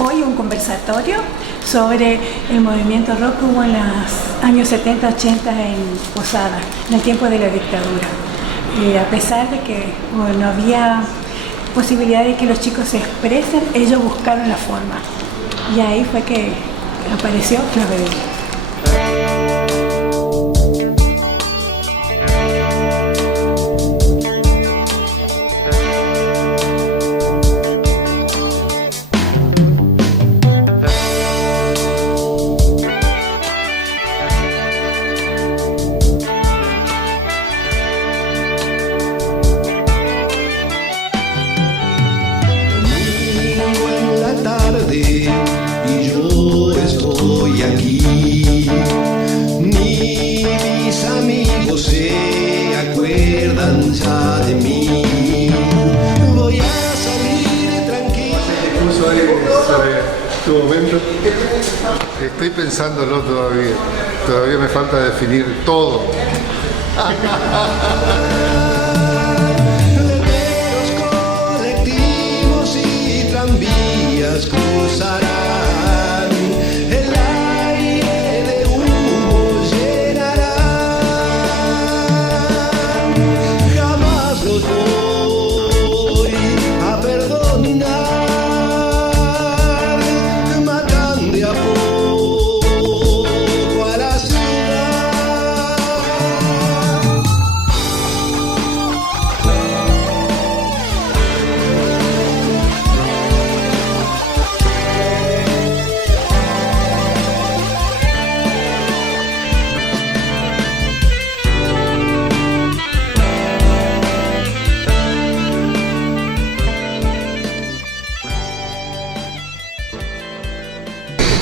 hoy un conversatorio sobre el movimiento rock que hubo en los años 70, 80 en Posada, en el tiempo de la dictadura. A pesar de que no había posibilidad de que los chicos se expresen, ellos buscaron la forma. Y ahí fue que apareció Flor de Vida. Estoy pensándolo todavía me falta definir todo. Los colectivos y tranvías cruzarán, el aire de humo llenarán, jamás los voy a perdonar.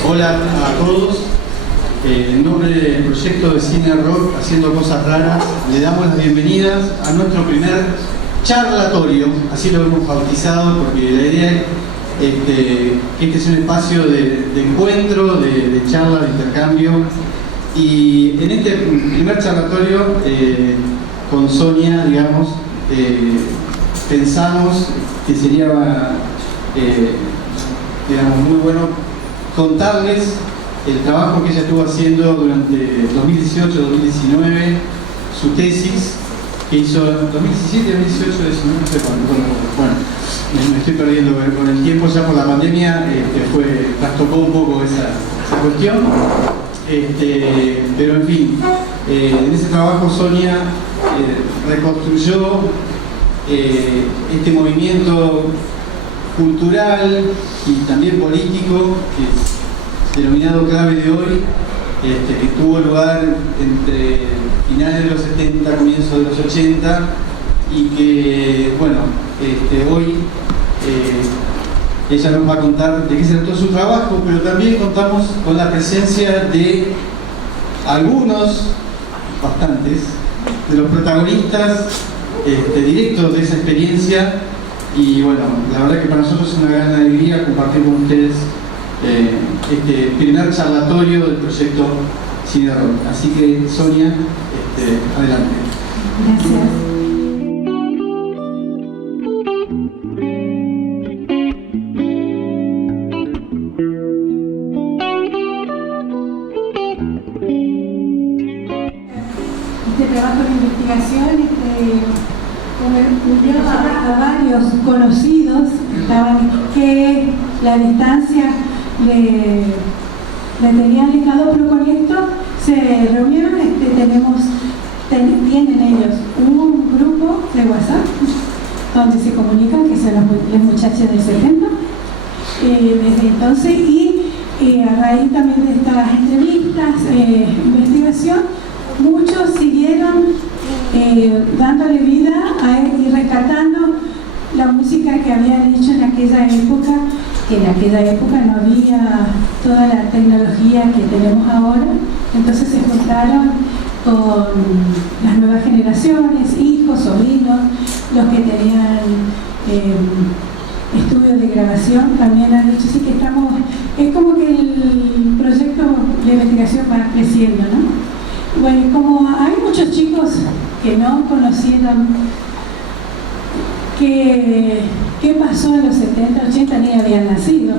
Hola a todos. En nombre del proyecto de Cine Rock Haciendo Cosas Raras, le damos las bienvenidas a nuestro primer charlatorio, así lo hemos bautizado, porque la idea es que este es un espacio de encuentro, de charla, de intercambio. Y en este primer charlatorio, con Sonia, digamos, pensamos que sería digamos, muy bueno contarles el trabajo que ella estuvo haciendo durante 2018-2019, su tesis que hizo en 2017, 2018, 2019, no sé cuándo. Bueno, me estoy perdiendo con el tiempo, ya por la pandemia trastocó un poco esa cuestión. Pero en fin, en ese trabajo Sonia reconstruyó este movimiento cultural y también político, que es denominado Clave de Hoy, que tuvo lugar entre finales de los 70, comienzos de los 80, y que, bueno, hoy ella nos va a contar de qué se trató su trabajo, pero también contamos con la presencia de algunos, bastantes, de los protagonistas directos de esa experiencia. Y bueno, la verdad que para nosotros es una gran alegría compartir con ustedes este primer charlatorio del proyecto Cine Rock. Así que, Sonia, adelante. Gracias. Este trabajo de investigación unió a varios conocidos que la distancia le tenía alejado, pero con esto se reunieron. Tienen ellos un grupo de WhatsApp donde se comunican, que son los muchachos del 70, desde entonces, y a raíz también de estas entrevistas, investigación, muchos siguieron dándole vida a él y rescatando la música que habían hecho en aquella época, que en aquella época no había toda la tecnología que tenemos ahora. Entonces se juntaron con las nuevas generaciones, hijos, sobrinos, los que tenían estudios de grabación, también han dicho, sí, que estamos, es como que el proyecto de investigación va creciendo, ¿no? Bueno, y como hay muchos chicos que no conocieron qué pasó en los 70, 80, ni habían nacido.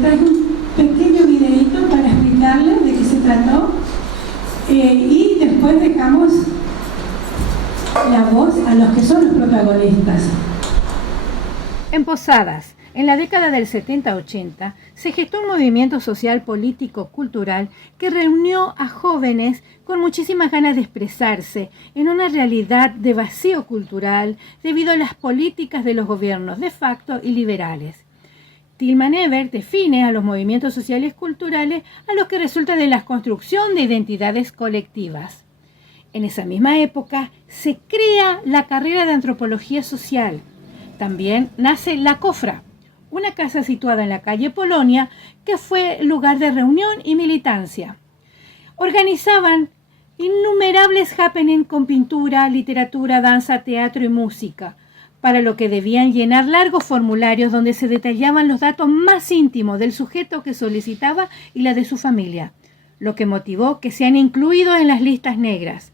traje un pequeño videito para explicarles de qué se trató y después dejamos la voz a los que son los protagonistas. En Posadas, en la década del 70-80, se gestó un movimiento social, político, cultural que reunió a jóvenes con muchísimas ganas de expresarse en una realidad de vacío cultural debido a las políticas de los gobiernos de facto y liberales. Tilman Ebert define a los movimientos sociales culturales a los que resulta de la construcción de identidades colectivas. En esa misma época se crea la carrera de antropología social. También nace la Cofra, una casa situada en la calle Polonia que fue lugar de reunión y militancia. Organizaban innumerables happenings con pintura, literatura, danza, teatro y música, para lo que debían llenar largos formularios donde se detallaban los datos más íntimos del sujeto que solicitaba y la de su familia, lo que motivó que sean incluidos en las listas negras.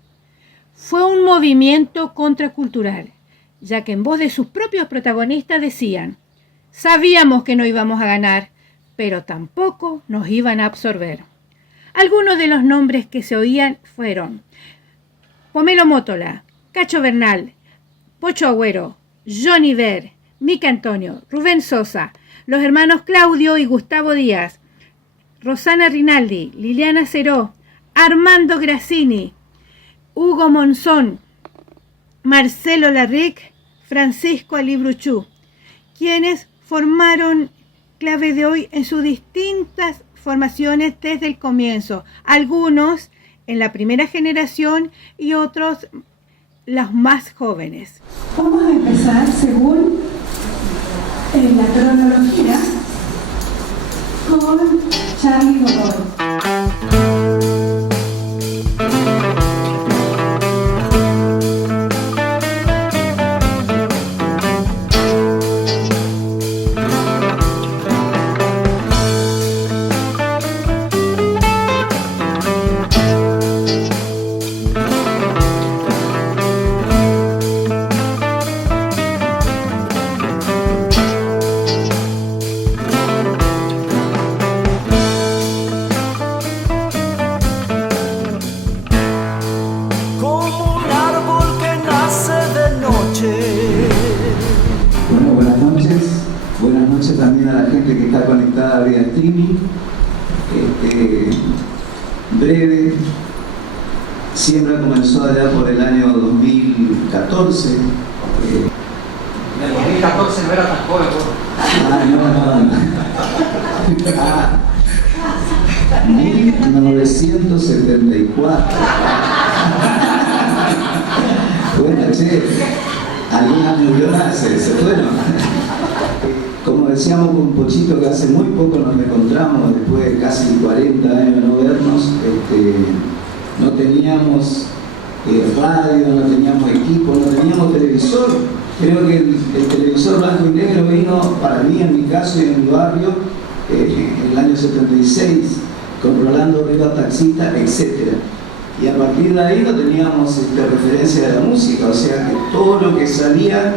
Fue un movimiento contracultural, ya que en voz de sus propios protagonistas decían: sabíamos que no íbamos a ganar, pero tampoco nos iban a absorber. Algunos de los nombres que se oían fueron Pomelo Mótola, Cacho Bernal, Pocho Agüero, Johnny Ver, Mica Antonio, Rubén Sosa, los hermanos Claudio y Gustavo Díaz, Rosana Rinaldi, Liliana Ceró, Armando Grassini, Hugo Monzón, Marcelo Larric, Francisco Alibruchú, quienes formaron clave de hoy en sus distintas formaciones desde el comienzo, algunos en la primera generación y otros los más jóvenes. Vamos a empezar según la cronología con Charlie Godoy. También a la gente que está conectada vía streaming. Breve, siembra comenzó allá por el año 2014. En el 2014 no era tan joven, ¿no? 1974. Bueno, che, algunas neuronas se fueron. Como decíamos con Pochito, que hace muy poco nos encontramos, después de casi 40 años de no vernos, no teníamos radio, no teníamos equipo, no teníamos televisor. Creo que el televisor blanco y negro vino para mí, en mi caso y en mi barrio, en el año 76, con Rolando Rivas Taxista, etc. Y a partir de ahí no teníamos referencia de la música, o sea que todo lo que salía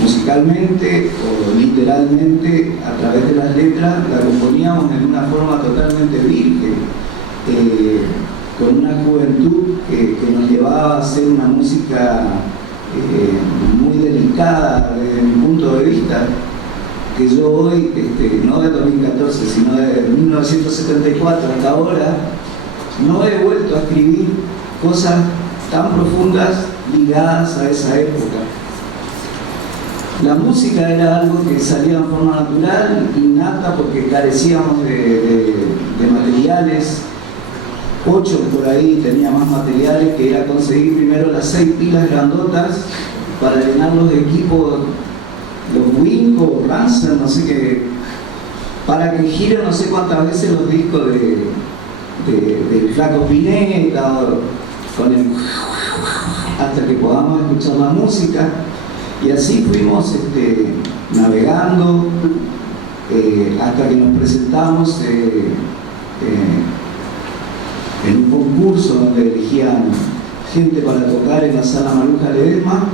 musicalmente o literalmente a través de las letras la componíamos en una forma totalmente virgen, con una juventud que nos llevaba a hacer una música muy delicada desde mi punto de vista, que yo hoy, no de 2014 sino de 1974 hasta ahora, no he vuelto a escribir cosas tan profundas ligadas a esa época. La música era algo que salía en forma natural, innata, porque carecíamos de materiales. Pocho por ahí tenía más materiales, que era conseguir primero las 6 pilas grandotas para llenar los equipos, los Winco, Ransom, no sé qué, para que giren no sé cuántas veces los discos de Flaco Pineta, con el hasta que podamos escuchar la música. Y así fuimos navegando hasta que nos presentamos en un concurso donde elegían gente para tocar en la Sala Maruja Ledesma.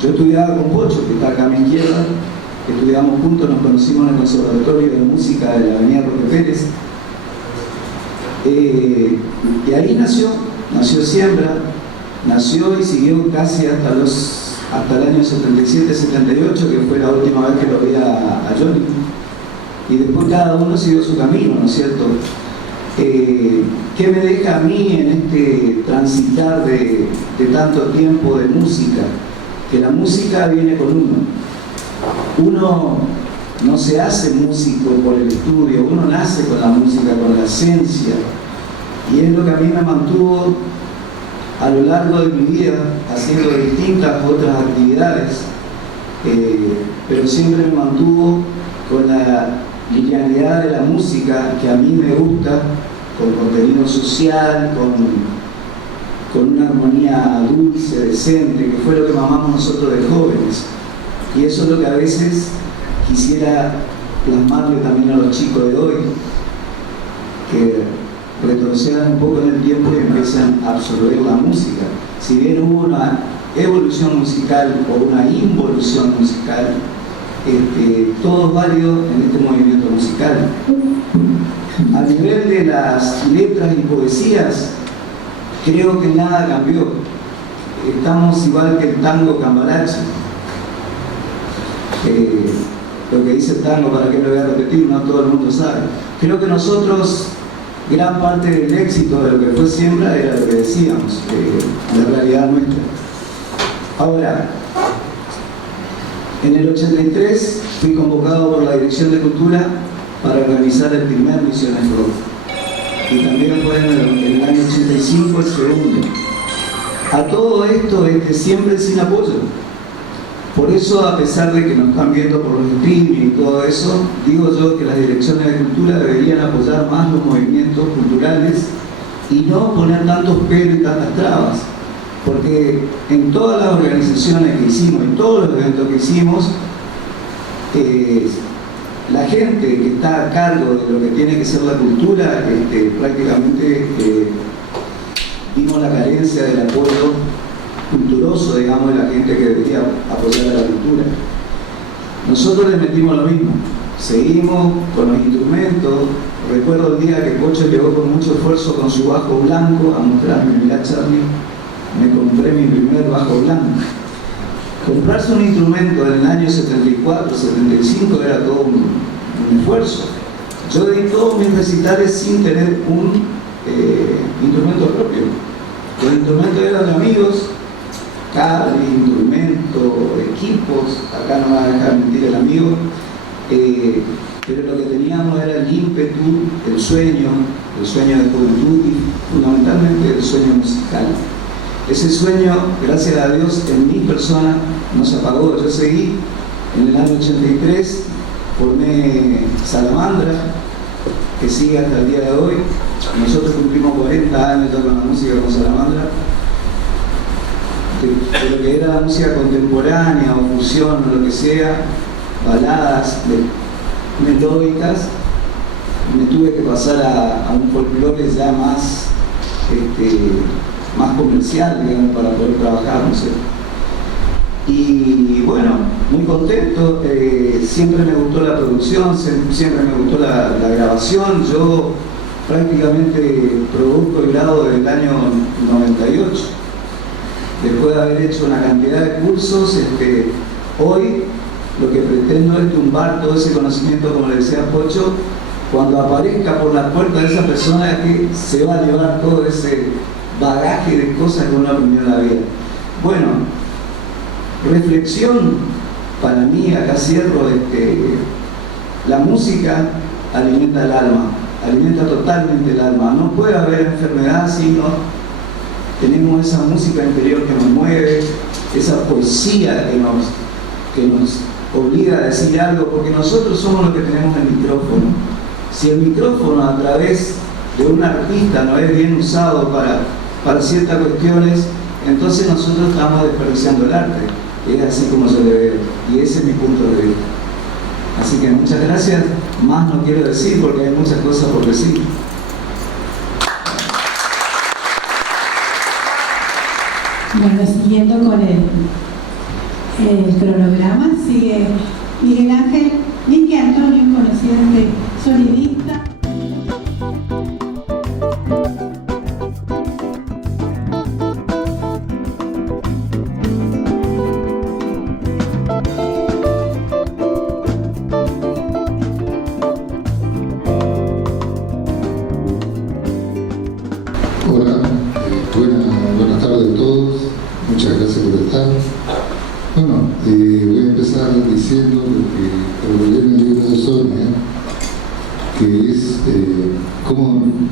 Yo estudiaba con Pocho, que está acá a mi izquierda, estudiamos juntos, nos conocimos en el Conservatorio de Música de la Avenida Roque Pérez. Y ahí nació Siembra, nació y siguió casi hasta el año 77-78, que fue la última vez que lo vi a Johnny. Y después cada uno siguió su camino, ¿no es cierto? ¿Qué me deja a mí en este transitar de tanto tiempo de música? Que la música viene con uno. Uno no se hace músico por el estudio, uno nace con la música, con la esencia. Y es lo que a mí me mantuvo a lo largo de mi vida, haciendo distintas otras actividades, pero siempre me mantuvo con la linealidad de la música que a mí me gusta, con contenido social, con una armonía dulce, decente, que fue lo que mamamos nosotros de jóvenes. Y eso es lo que a veces quisiera plasmarle también a los chicos de hoy, que retrocedan un poco en el tiempo y empiezan a absorber la música. Si bien hubo una evolución musical o una involución musical, todos válidos en este movimiento musical. A nivel de las letras y poesías, creo que nada cambió. Estamos igual que el tango Cambalache. Lo que dice el tango, para qué lo voy a repetir, no todo el mundo sabe. Creo que nosotros, gran parte del éxito de lo que fue Siembra era lo que decíamos, la realidad nuestra. Ahora, en el 83 fui convocado por la Dirección de Cultura para organizar el primer Misiones Rock. Y también fue en el año 85 el segundo. A todo esto siempre sin apoyo. Por eso, a pesar de que nos están viendo por los streaming y todo eso, digo yo que las direcciones de cultura deberían apoyar más los movimientos culturales y no poner tantos peros y tantas trabas. Porque en todas las organizaciones que hicimos, en todos los eventos que hicimos, la gente que está a cargo de lo que tiene que ser la cultura, prácticamente vimos la carencia del apoyo culturoso, digamos, de la gente que debería apoyar a la cultura. Nosotros le metimos lo mismo, seguimos con los instrumentos. Recuerdo el día que Pocho llegó con mucho esfuerzo con su bajo blanco a mostrarme: mirá, Charlie, me compré mi primer bajo blanco. Comprarse un instrumento en el año 74, 75 era todo un esfuerzo. Yo di todos mis recitales sin tener un instrumento propio. Los instrumentos eran de amigos, cables, instrumentos, equipos. Acá no me va a dejar mentir el amigo. Pero lo que teníamos era el ímpetu, el sueño de juventud y fundamentalmente el sueño musical. Ese sueño, gracias a Dios, en mi persona no se apagó. Yo seguí en el año 83, formé Salamandra, que sigue hasta el día de hoy. Nosotros cumplimos 40 años ya con la música con Salamandra. De lo que era la música contemporánea o fusión o lo que sea, baladas melódicas, me tuve que pasar a un folclore ya más comercial, digamos, para poder trabajar, no sé. Y bueno, muy contento. Siempre me gustó la producción, siempre me gustó la grabación. Yo prácticamente produzco y grabo desde el año 98. Después de haber hecho una cantidad de cursos, hoy lo que pretendo es tumbar todo ese conocimiento, como le decía Pocho, cuando aparezca por la puerta de esa persona que se va a llevar todo ese bagaje de cosas que uno aprendió en la vida. Bueno, reflexión para mí, acá cierro, la música alimenta el alma, alimenta totalmente el alma. No puede haber enfermedad si no tenemos esa música interior que nos mueve, esa poesía que nos obliga a decir algo, porque nosotros somos los que tenemos el micrófono. Si el micrófono a través de un artista no es bien usado para ciertas cuestiones, entonces nosotros estamos desperdiciando el arte. Es así como yo le veo, y ese es mi punto de vista. Así que muchas gracias, más no quiero decir porque hay muchas cosas por decir. Bueno, siguiendo con el cronograma, sigue Miguel Ángel Nicky Antonio, conocido este sonidista. Hola, buenas tardes a todos, muchas gracias por estar. Bueno, voy a empezar diciendo lo que viene en el libro de Sonia, que es cómo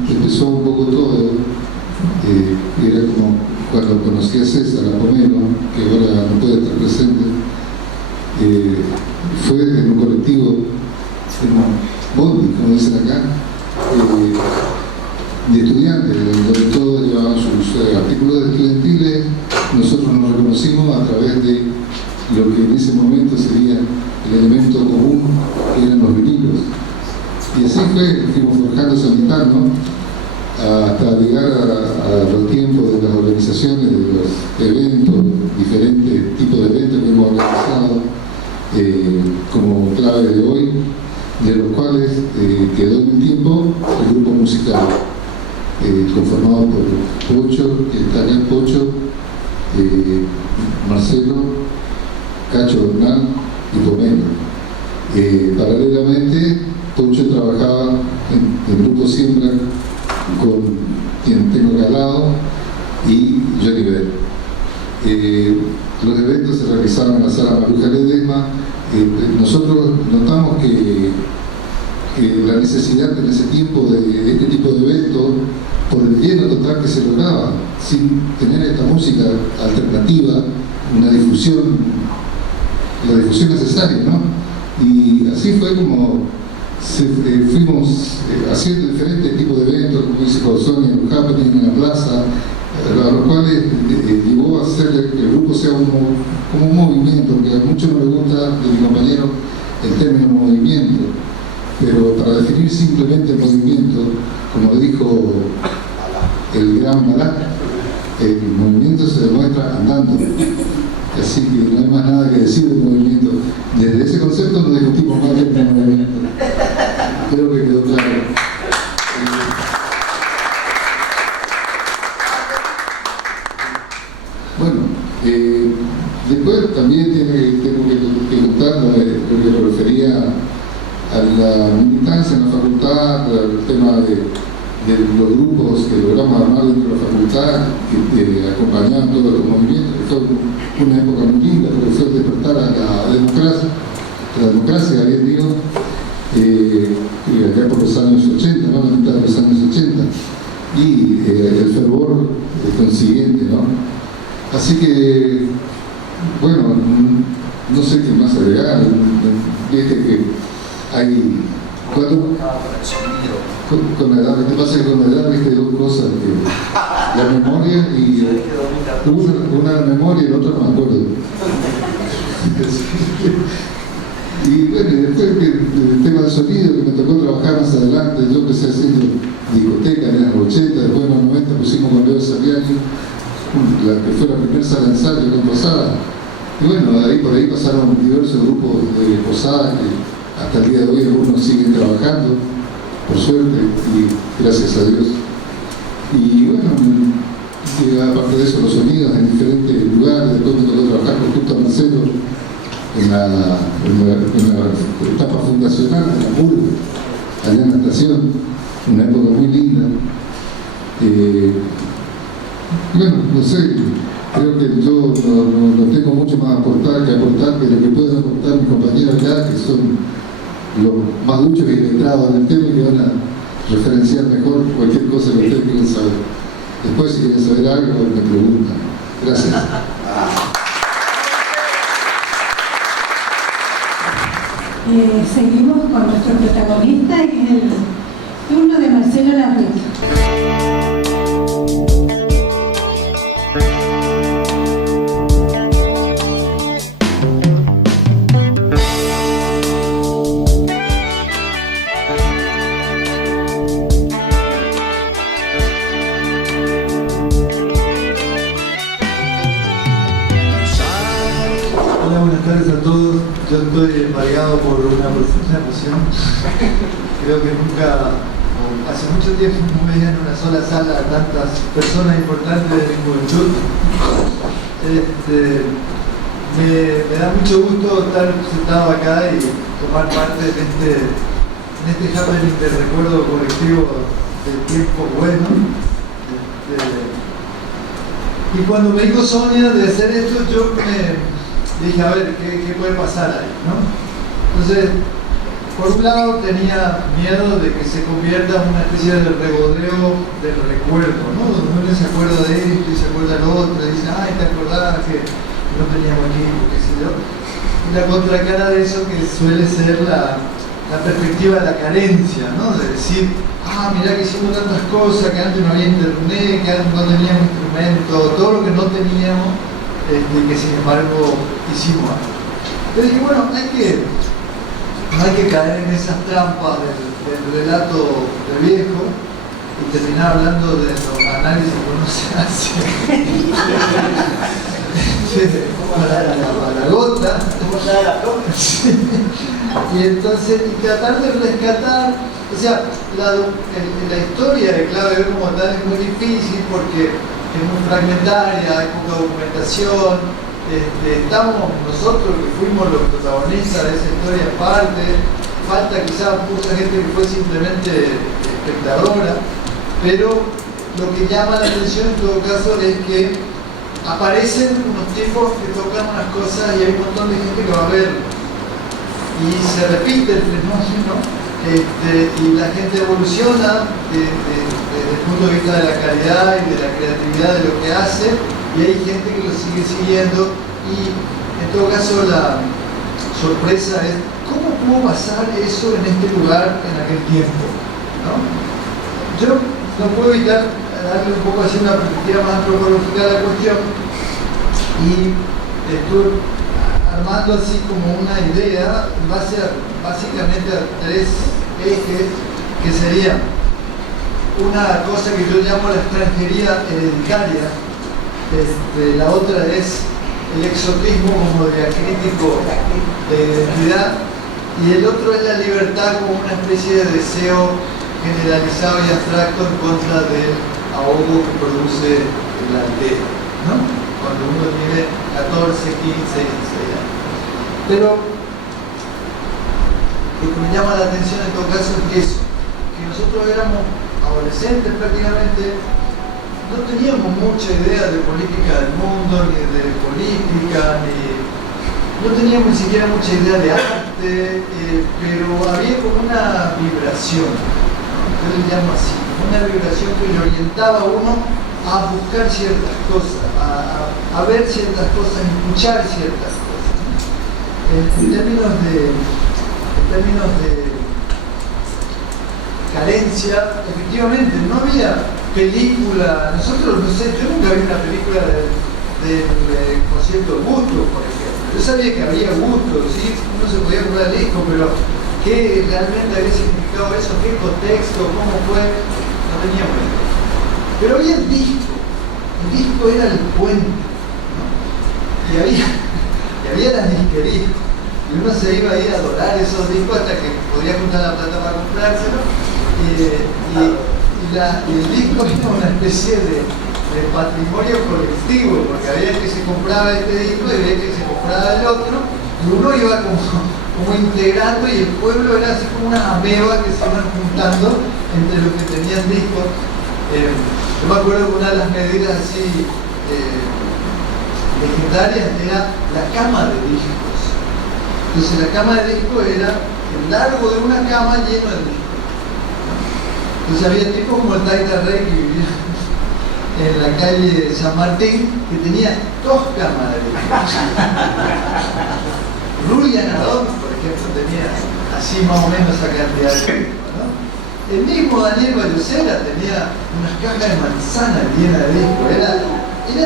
empezó un poco todo. Era como cuando conocí a César, a Pomelo, que ahora no puede estar presente, fue en un colectivo, en un bondi, como dicen acá, de estudiantes, donde todos llevaban sus artículos estudiantiles. Nosotros nos reconocimos a través de lo que en ese momento sería el elemento común, que eran los vinilos. Y así fuimos forjando esa amistad, ¿no? Hasta llegar a los tiempos de las organizaciones, de los eventos, diferentes tipos de eventos que hemos organizado, como clave de hoy, de los cuales quedó en el tiempo el grupo musical, conformado por Pocho, Tania Pocho, Marcelo, Cacho Bernal y Pomelo. Paralelamente, Pocho trabajaba en el grupo Siembra con quien tengo acá al lado y Johnny Bell. Los eventos se realizaban en la sala Maruja Ledesma. Nosotros notamos que la necesidad en ese tiempo de este tipo de eventos, por el lleno total que se lograba, sin tener esta música alternativa, una difusión, la difusión necesaria, ¿no? Y así fue como fuimos haciendo diferentes tipos de eventos, como dice Sonia, un happening en la plaza, a los cuales llevó a hacer que el grupo sea como un movimiento, que a muchos no les gusta, de mi compañero, el término movimiento, pero para definir simplemente el movimiento, como dijo el gran Malak, el movimiento se demuestra andando. Así que no hay más nada que decir del movimiento. Desde ese concepto no discutimos más del movimiento. Creo que quedó claro. Bueno, después también tengo que contar lo que me refería a la militancia en la facultad, al tema de los grupos que logramos armar dentro de la facultad, que acompañaban todos los movimientos, que fue una época muy linda, porque fue despertar a la democracia, bien digo, allá por los años 80, ¿no? La mitad de los años 80, y el fervor consiguiente, ¿no? Así que, bueno, no sé qué más agregar. Viste que hay, con la edad, ¿qué pasa? Que con la edad viste dos cosas, que la memoria y una memoria y la otra no me acuerdo. Y bueno, después el tema del sonido, que me tocó trabajar más adelante, yo empecé haciendo discoteca en los 80, después en los 90 pusimos con Leo Saviani, la que fue la primera sala de ensayo con Posada. Y bueno, por ahí pasaron diversos grupos de Posada que hasta el día de hoy algunos siguen trabajando, por suerte, y gracias a Dios. Y bueno, aparte de eso, los sonidos en diferentes lugares. Después me tocó trabajar junto a Marcelo en la etapa fundacional de la MUR, allá en la estación, una época muy linda. Bueno, no sé, creo que yo no tengo mucho más que aportar que lo que pueden aportar mis compañeros acá, que son los más duchos y letrados en el tema y que van a referenciar mejor cualquier cosa que ustedes quieran saber. Después, si quieren saber algo, me preguntan. Gracias. Seguimos con nuestro protagonista, que es el turno de Marcelo Larreta. Hola, buenas tardes a todos. Yo estoy embargado por una profunda emoción. Creo que nunca, o hace mucho tiempo, no veía en una sola sala a tantas personas importantes de mi juventud. Me da mucho gusto estar sentado acá y tomar parte en este happening del recuerdo colectivo del tiempo bueno. Y cuando me dijo Sonia de hacer esto, yo me dije, a ver, ¿qué puede pasar ahí, ¿no? Entonces, por un lado tenía miedo de que se convierta en una especie de regodeo del recuerdo, ¿no? Donde uno se acuerda de esto y se acuerda del otro, y dice, ay, ¿te acordás que no teníamos equipo, qué sé yo? Y la contracara de eso que suele ser la perspectiva de la carencia, ¿no? De decir, mirá que hicimos tantas cosas, que antes no había internet, que antes no teníamos instrumentos, todo lo que no teníamos, y que sin embargo hicimos algo. Entonces dije, bueno, no hay que caer en esas trampas del relato del viejo y terminar hablando de los análisis que uno se hace. a la gota. Y entonces, y tratar de rescatar, o sea, la historia de Clave B como tal es muy difícil porque es muy fragmentaria, hay poca documentación. Estamos nosotros que fuimos los protagonistas de esa historia aparte, falta quizás mucha gente que fue simplemente espectadora, pero lo que llama la atención en todo caso es que aparecen unos tipos que tocan unas cosas y hay un montón de gente que va a verlo. Y se repite el fenómeno, y la gente evoluciona desde el punto de vista de la calidad y de la creatividad de lo que hace, y hay gente que lo sigue siguiendo, y en todo caso la sorpresa es cómo pudo pasar eso en este lugar en aquel tiempo, ¿no? Yo no puedo evitar darle un poco así una perspectiva más antropológica de la cuestión, y estuve armando así como una idea en base básicamente a tres ejes que serían una cosa que yo llamo la extranjería hereditaria, la otra es el exotismo como diacrítico de identidad, y el otro es la libertad como una especie de deseo generalizado y abstracto en contra del ahogo que produce la aldea, ¿no? Cuando uno tiene 14, 15, 16 años. Pero lo que me llama la atención en todo caso es que nosotros éramos adolescentes prácticamente, no teníamos mucha idea de política del mundo, ni de política, no teníamos ni siquiera mucha idea de arte, pero había como una vibración, ¿no? Yo le llamo así, una vibración que le orientaba a uno a buscar ciertas cosas, a ver ciertas cosas, a escuchar ciertas cosas. En términos de carencia, efectivamente, no había película. Nosotros, no sé, yo nunca vi una película del concierto de Gusto, por ejemplo. Yo sabía que había Gusto, ¿sí? Uno se podía comprar el disco, pero ¿qué realmente había significado eso? ¿Qué contexto? ¿Cómo fue? No teníamos idea. Pero había el disco era el puente, ¿no? Y había las disquerías. Y uno se iba a ir a adorar esos discos hasta que podía juntar la plata para comprárselo. Y el disco era una especie de patrimonio colectivo, porque había que se compraba este disco y había que se compraba el otro, y uno iba como integrando, y el pueblo era así como unas amebas que se iban juntando entre los que tenían discos. Yo me acuerdo que una de las medidas así legendarias era la cama de discos. Entonces la cama de discos era el largo de una cama lleno de discos. Entonces había tipos como el Taita Rey que vivía en la calle San Martín, que tenía 2 camas de discos. Rulia Nadón, por ejemplo, tenía así más o menos esa cantidad de discos, ¿no? El mismo Daniel Bayucera tenía unas cajas de manzana llenas de discos. Era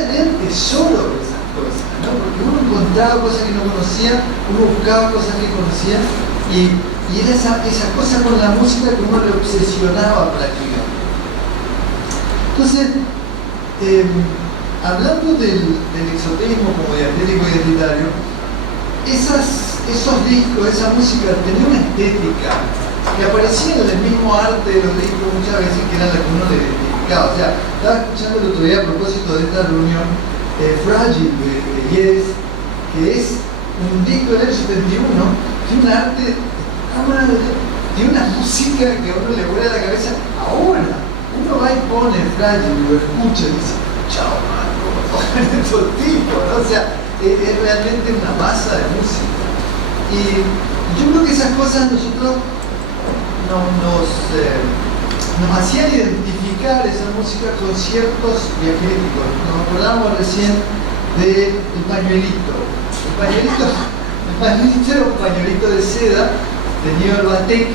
el tesoro de esas cosas, ¿no? Porque uno encontraba cosas que no conocía, uno buscaba cosas que conocía, y era esa cosa con la música que uno le obsesionaba prácticamente. Entonces, hablando del exotismo como diacrítico identitario, esas esos discos, esa música tenía una estética que aparecía en el mismo arte de los discos muchas veces, que era la que uno le identificaba. O sea, estaba escuchando el otro día a propósito de esta reunión, Fragile de Yes, que es un disco del año 71, tiene un arte, tiene una música que a uno le vuela la cabeza ahora. Uno va y pone Fragile y lo escucha y dice, chao, Marco, estos tipos, ¿no? O sea, es realmente una masa de música. Y yo creo que esas cosas nosotros nos hacían identificar esa música con ciertos diacríticos. Nos acordamos recién del pañuelito. El pañuelito era un pañuelito de seda, tenía el batek,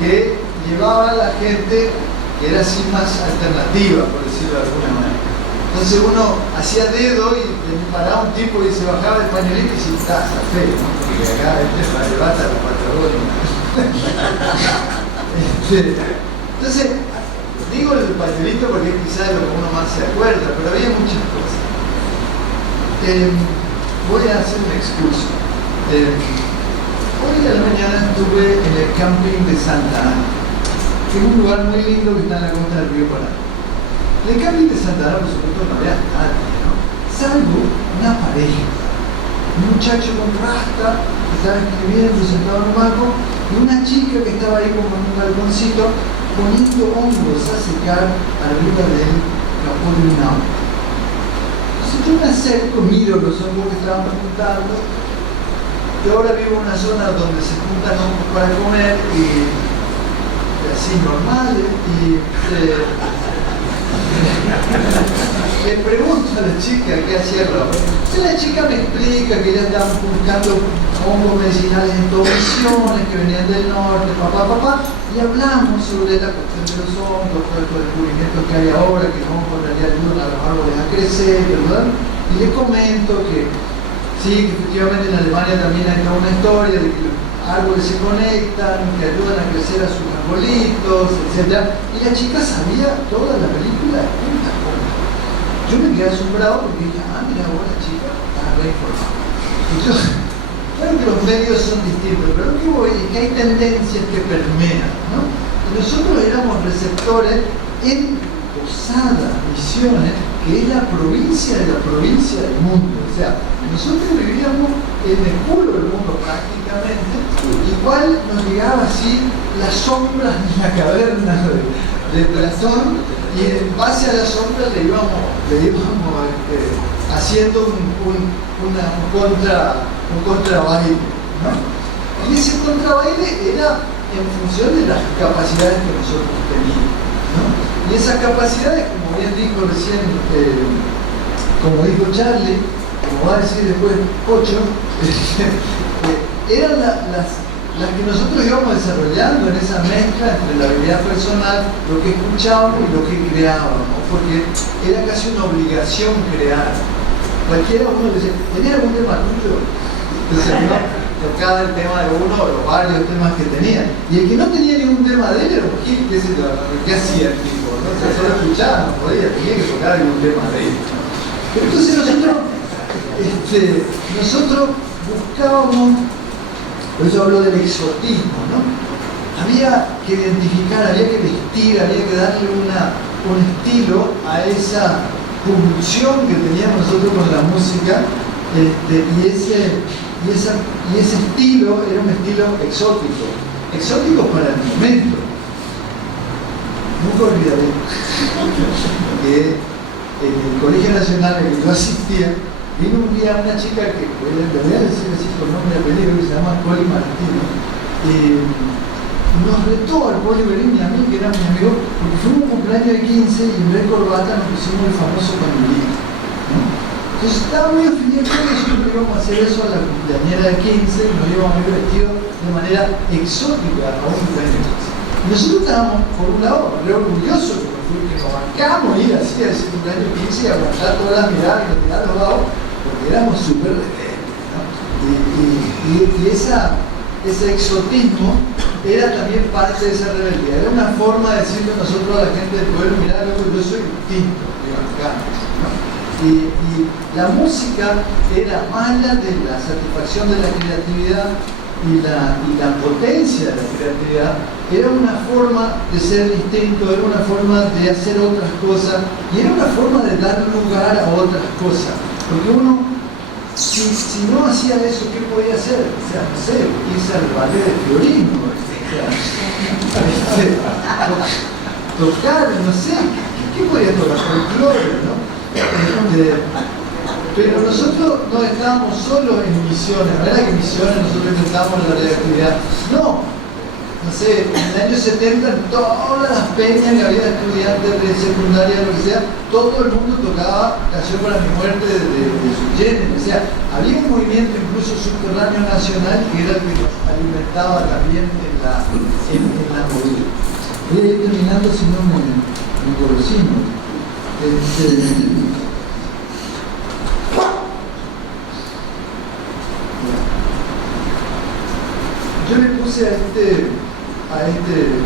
que llevaba a la gente que era así más alternativa, por decirlo de alguna manera. Entonces uno hacía dedo y paraba un tipo y se bajaba el pañuelito y se estaba feo, ¿no? Porque acá la levanta la Patagonia. Entonces, digo el pañuelito porque es quizás lo que uno más se acuerda, pero había muchas cosas. Voy a hacer un excurso. Hoy a la mañana estuve en el camping de Santa Ana, que es un lugar muy lindo que está en la costa del río Paraná. En el camping de Santa Ana, por supuesto, no había nadie, ¿no? Salvo una pareja. Un muchacho con rasta que estaba escribiendo sentado en un banco y una chica que estaba ahí como en un balconcito poniendo hongos a secar arriba del capó de un auto. Entonces yo me acerco, miro los hongos que estaban juntando. Yo ahora vivo en una zona donde se juntan hongos para comer y así normales y le pregunto a la chica qué hacía Raúl. La chica me explica que ya estaban buscando hongos medicinales en todas misiones que venían del norte, y hablamos sobre la cuestión de los hongos, todos los descubrimientos que hay ahora, que los hongos en realidad ayudan a los árboles a crecer, ¿verdad? Y le comento que sí, que efectivamente en Alemania también hay toda una historia de que los árboles se conectan, que ayudan a crecer a sus arbolitos, etc. Y la chica sabía toda la película de punta a punta. Yo me quedé asombrado porque dije, mira, buena chica, está re informada. Claro que los medios son distintos, pero lo que voy es que hay tendencias que permean, ¿no? Y nosotros éramos receptores en Posadas, Misiones, que es la provincia de la provincia del mundo. O sea, nosotros vivíamos en el culo del mundo prácticamente, igual nos llegaba así las sombras de la caverna de Platón, y en base a las sombras le íbamos haciendo un contrabaile, ¿no? Y ese contrabaile era en función de las capacidades que nosotros teníamos, ¿no? Y esas capacidades, como bien dijo recién, como dijo Charlie, como va a decir después Pocho, eran las que nosotros íbamos desarrollando en esa mezcla entre la habilidad personal, lo que escuchábamos y lo que creábamos, porque era casi una obligación crear. Cualquiera uno decía, ¿tenía algún tema tuyo? Entonces uno tocaba el tema de uno o los varios temas que tenía. Y el que no tenía ningún tema de él era un gil, ¿qué hacía el tipo? ¿No? O sea, solo escuchaba, no podía, tenía que tocar algún tema de él. Pero entonces nosotros buscábamos, por eso hablo del exotismo, ¿no? Había que identificar, había que vestir, había que darle un estilo a esa pulsión que teníamos nosotros con la música, y ese estilo era un estilo exótico para el momento. Nunca olvidaré que en el Colegio Nacional al que yo asistía, vino un día una chica que, le voy a decir así por nombre de apellido, que se llama Poli Martino, y nos retó al Poli Berín y a mí, que era mi amigo, porque fuimos un cumpleaños de 15 y en vez de corbata nos pusimos el famoso pañuelito, ¿no? Entonces estaba muy ofendido, nosotros íbamos a hacer eso a la cumpleañera de 15 y nos íbamos a ir vestidos de manera exótica a un cumpleaños. Nosotros estábamos, por un lado, re orgullosos que nos bancamos ir así a ese cumpleaños 15 y aguantar todas las miradas y nos tirar los dados, porque éramos súper rebeldes, ¿no? Y ese exotismo era también parte de esa rebeldía. Era una forma de decirle nosotros a la gente del pueblo, mirá, loco, yo soy distinto, ¿no? Y la música era mala de la satisfacción de la creatividad y la potencia de la creatividad. Era una forma de ser distinto, era una forma de hacer otras cosas y era una forma de dar lugar a otras cosas. Porque uno, si no hacía eso, ¿qué podía hacer? O sea, no sé, irse al ballet de violino, tocar, no sé, ¿qué podía tocar? Folclore, ¿no? Pero nosotros no estábamos solos en Misiones, no era que Misiones nosotros inventábamos la reactividad, no sé, en el año 70 en todas las peñas que había de estudiantes de secundaria, lo que sea, todo el mundo tocaba Canción para mi muerte de su género, o sea, había un movimiento incluso subterráneo nacional que era el que nos alimentaba también en la movida. Voy a ir terminando si no me corrosino. Yo le puse a este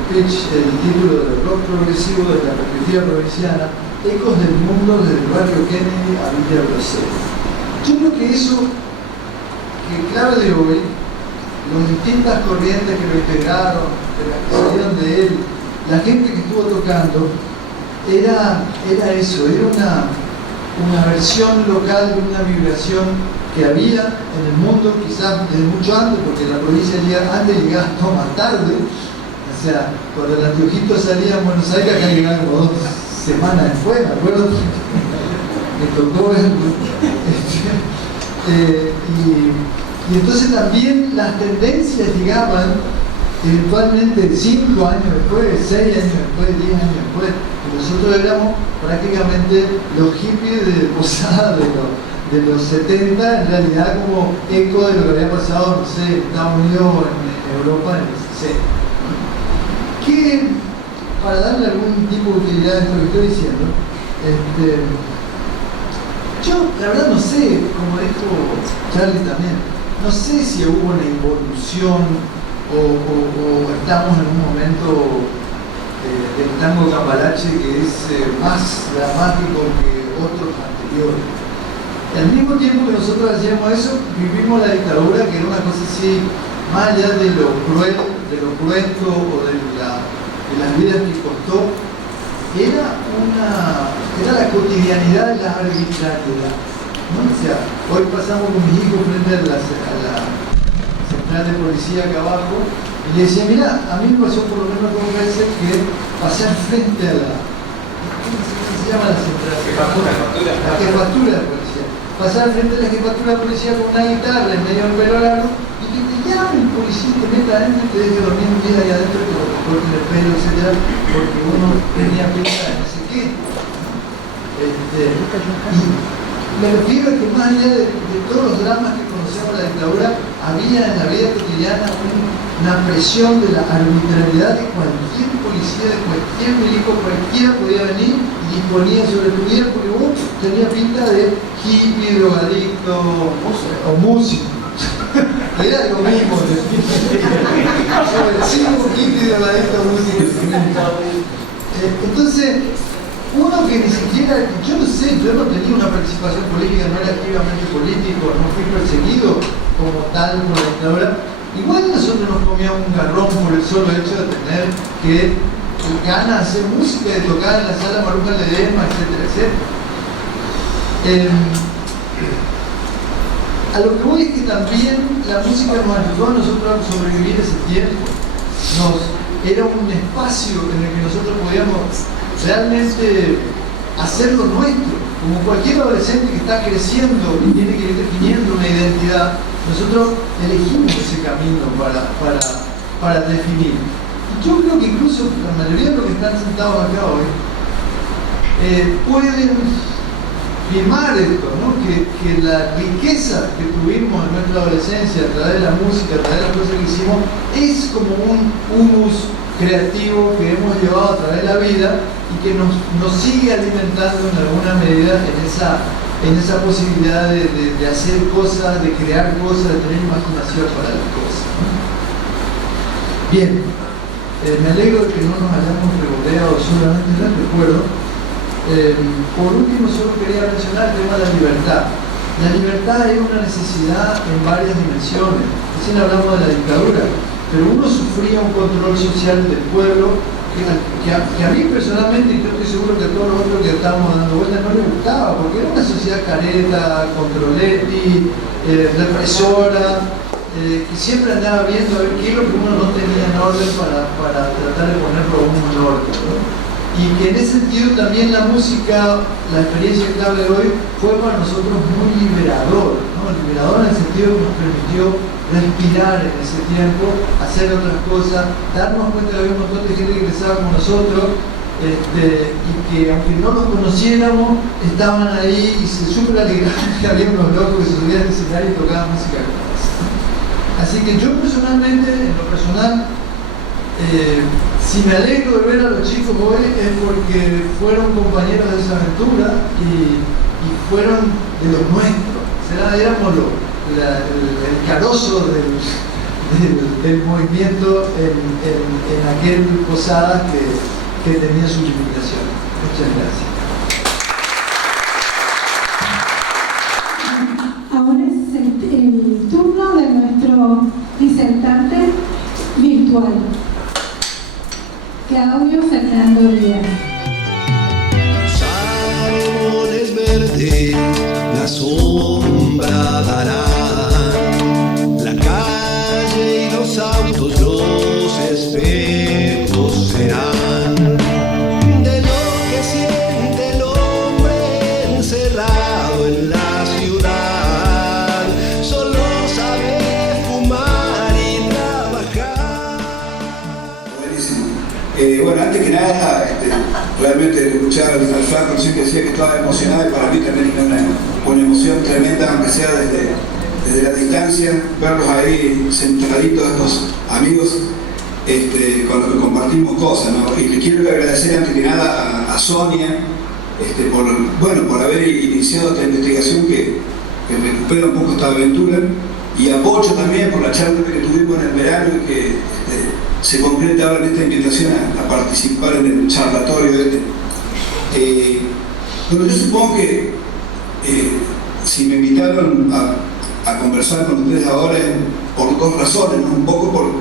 pitch el título de rock progresivo de la perspectiva provinciana, Ecos del mundo desde el barrio Kennedy a Villa Rosell. Yo creo que eso, que claro de hoy, las distintas corrientes que lo integraron, de las que salieron de él, la gente que estuvo tocando, era eso, era una versión local de una vibración que había en el mundo, quizás desde mucho antes, porque la provincia antes llegaba más tarde, o sea, cuando el Antiojito salía en Buenos Aires, acá llegaba como 2 semanas después, me acuerdo, me tocó verlo. Y entonces también las tendencias llegaban eventualmente 5 años después, 6 años después, 10 años después. Nosotros éramos prácticamente los hippies de Posada de los 70, en realidad como eco de lo que había pasado, no sé, en Estados Unidos o en Europa en el 60. Que, para darle algún tipo de utilidad a esto que estoy diciendo, yo la verdad no sé, como dijo Charlie también, no sé si hubo una involución o estamos en un momento del tango cambalache que es más dramático que otros anteriores. Al mismo tiempo que nosotros hacíamos eso, vivimos la dictadura, que era una cosa así, más allá de lo cruel, de lo cruento o de las vidas que costó, era la cotidianidad de la arbitrariedad, ¿no? O sea, hoy pasamos con mis hijos frente a la central de policía acá abajo y le decía, mira, a mí me pasó por lo menos 2 veces que pasar frente a ¿cómo se llama la central? La jefatura de policía. Pasar frente a la jefatura de policía con una guitarra en medio del pelo largo y que te llame el policía y te meta adentro y te deje dormir un día ahí adentro y te corten el pelo, etc. Porque uno tenía pinta de no sé qué. Y me refiero a que más allá de todos los dramas que conocemos de la dictadura, había en la vida cotidiana una presión de la arbitrariedad de cualquier policía, de cualquier milico, cualquiera podía venir y disponía sobre tu vida porque vos tenías pinta de hippie, drogadicto o músico. Era lo mismo. Hippie, drogadicto, músico. Entonces, uno que ni siquiera, yo no sé, yo no tenía una participación política, no era activamente político, no fui perseguido como tal por la dictadura. Igual nosotros nos comíamos un garrón por el solo hecho de tener que ganas de hacer música, de tocar en la sala Maruja Ledesma, etcétera, etcétera. A lo que voy es que también la música nos ayudó a nosotros a sobrevivir ese tiempo. Era un espacio en el que nosotros podíamos realmente hacerlo nuestro. Como cualquier adolescente que está creciendo y tiene que ir definiendo una identidad, nosotros elegimos ese camino para definir. Y yo creo que incluso la mayoría de los que están sentados acá hoy pueden firmar esto, ¿no? Que la riqueza que tuvimos en nuestra adolescencia a través de la música, a través de las cosas que hicimos, es como un humus creativo que hemos llevado a través de la vida y que nos sigue alimentando en alguna medida en esa posibilidad de hacer cosas, de crear cosas, de tener imaginación para las cosas, ¿no? Bien, me alegro de que no nos hayamos regodeado solamente en el recuerdo. Por último, solo quería mencionar el tema de la libertad. La libertad es una necesidad en varias dimensiones. Recién hablamos de la dictadura, pero uno sufría un control social del pueblo que a mí personalmente, y yo estoy seguro que a todos los otros que estamos dando vueltas, no les gustaba, porque era una sociedad careta, controletti, represora, que siempre andaba viendo a ver qué es lo que uno no tenía en orden para tratar de ponerlo en orden, ¿no? Y que en ese sentido también la música, la experiencia clave de hoy, fue para nosotros muy liberador, ¿no? Liberador en el sentido que nos permitió respirar en ese tiempo, hacer otras cosas, darnos cuenta que había un montón de gente que pensaba como nosotros, y que aunque no los conociéramos, estaban ahí y se súper alegraban que había unos locos que se subían al escenario y tocaban música. Así que yo personalmente, en lo personal, si me alegro de ver a los chicos hoy es porque fueron compañeros de esa aventura y fueron de los nuestros. Éramos el carozo del movimiento en aquel Posadas que tenía su limitación. Muchas gracias. Ahora es el turno de nuestro disertante virtual, Claudio Fernando Díaz. Los árboles verdes, la sombra darán, la calle y los autos, los espejos serán de lo que siente el hombre encerrado en la ciudad. Solo sabe fumar y trabajar. Buenísimo. Bueno, antes que nada, realmente escuchar al flaco que decía que estaba emocionado, y para mí también es una emoción tremenda, aunque sea desde la distancia, verlos ahí sentaditos, estos amigos con los que compartimos cosas, ¿no? Y le quiero agradecer antes que nada a Sonia por haber iniciado esta investigación que recupera un poco esta aventura, y a Pocho también por la charla que tuvimos en el verano y que se concreta ahora en esta invitación a participar en el charlatorio Bueno, yo supongo que si me invitaron a conversar con ustedes ahora es por dos razones, ¿no? Un poco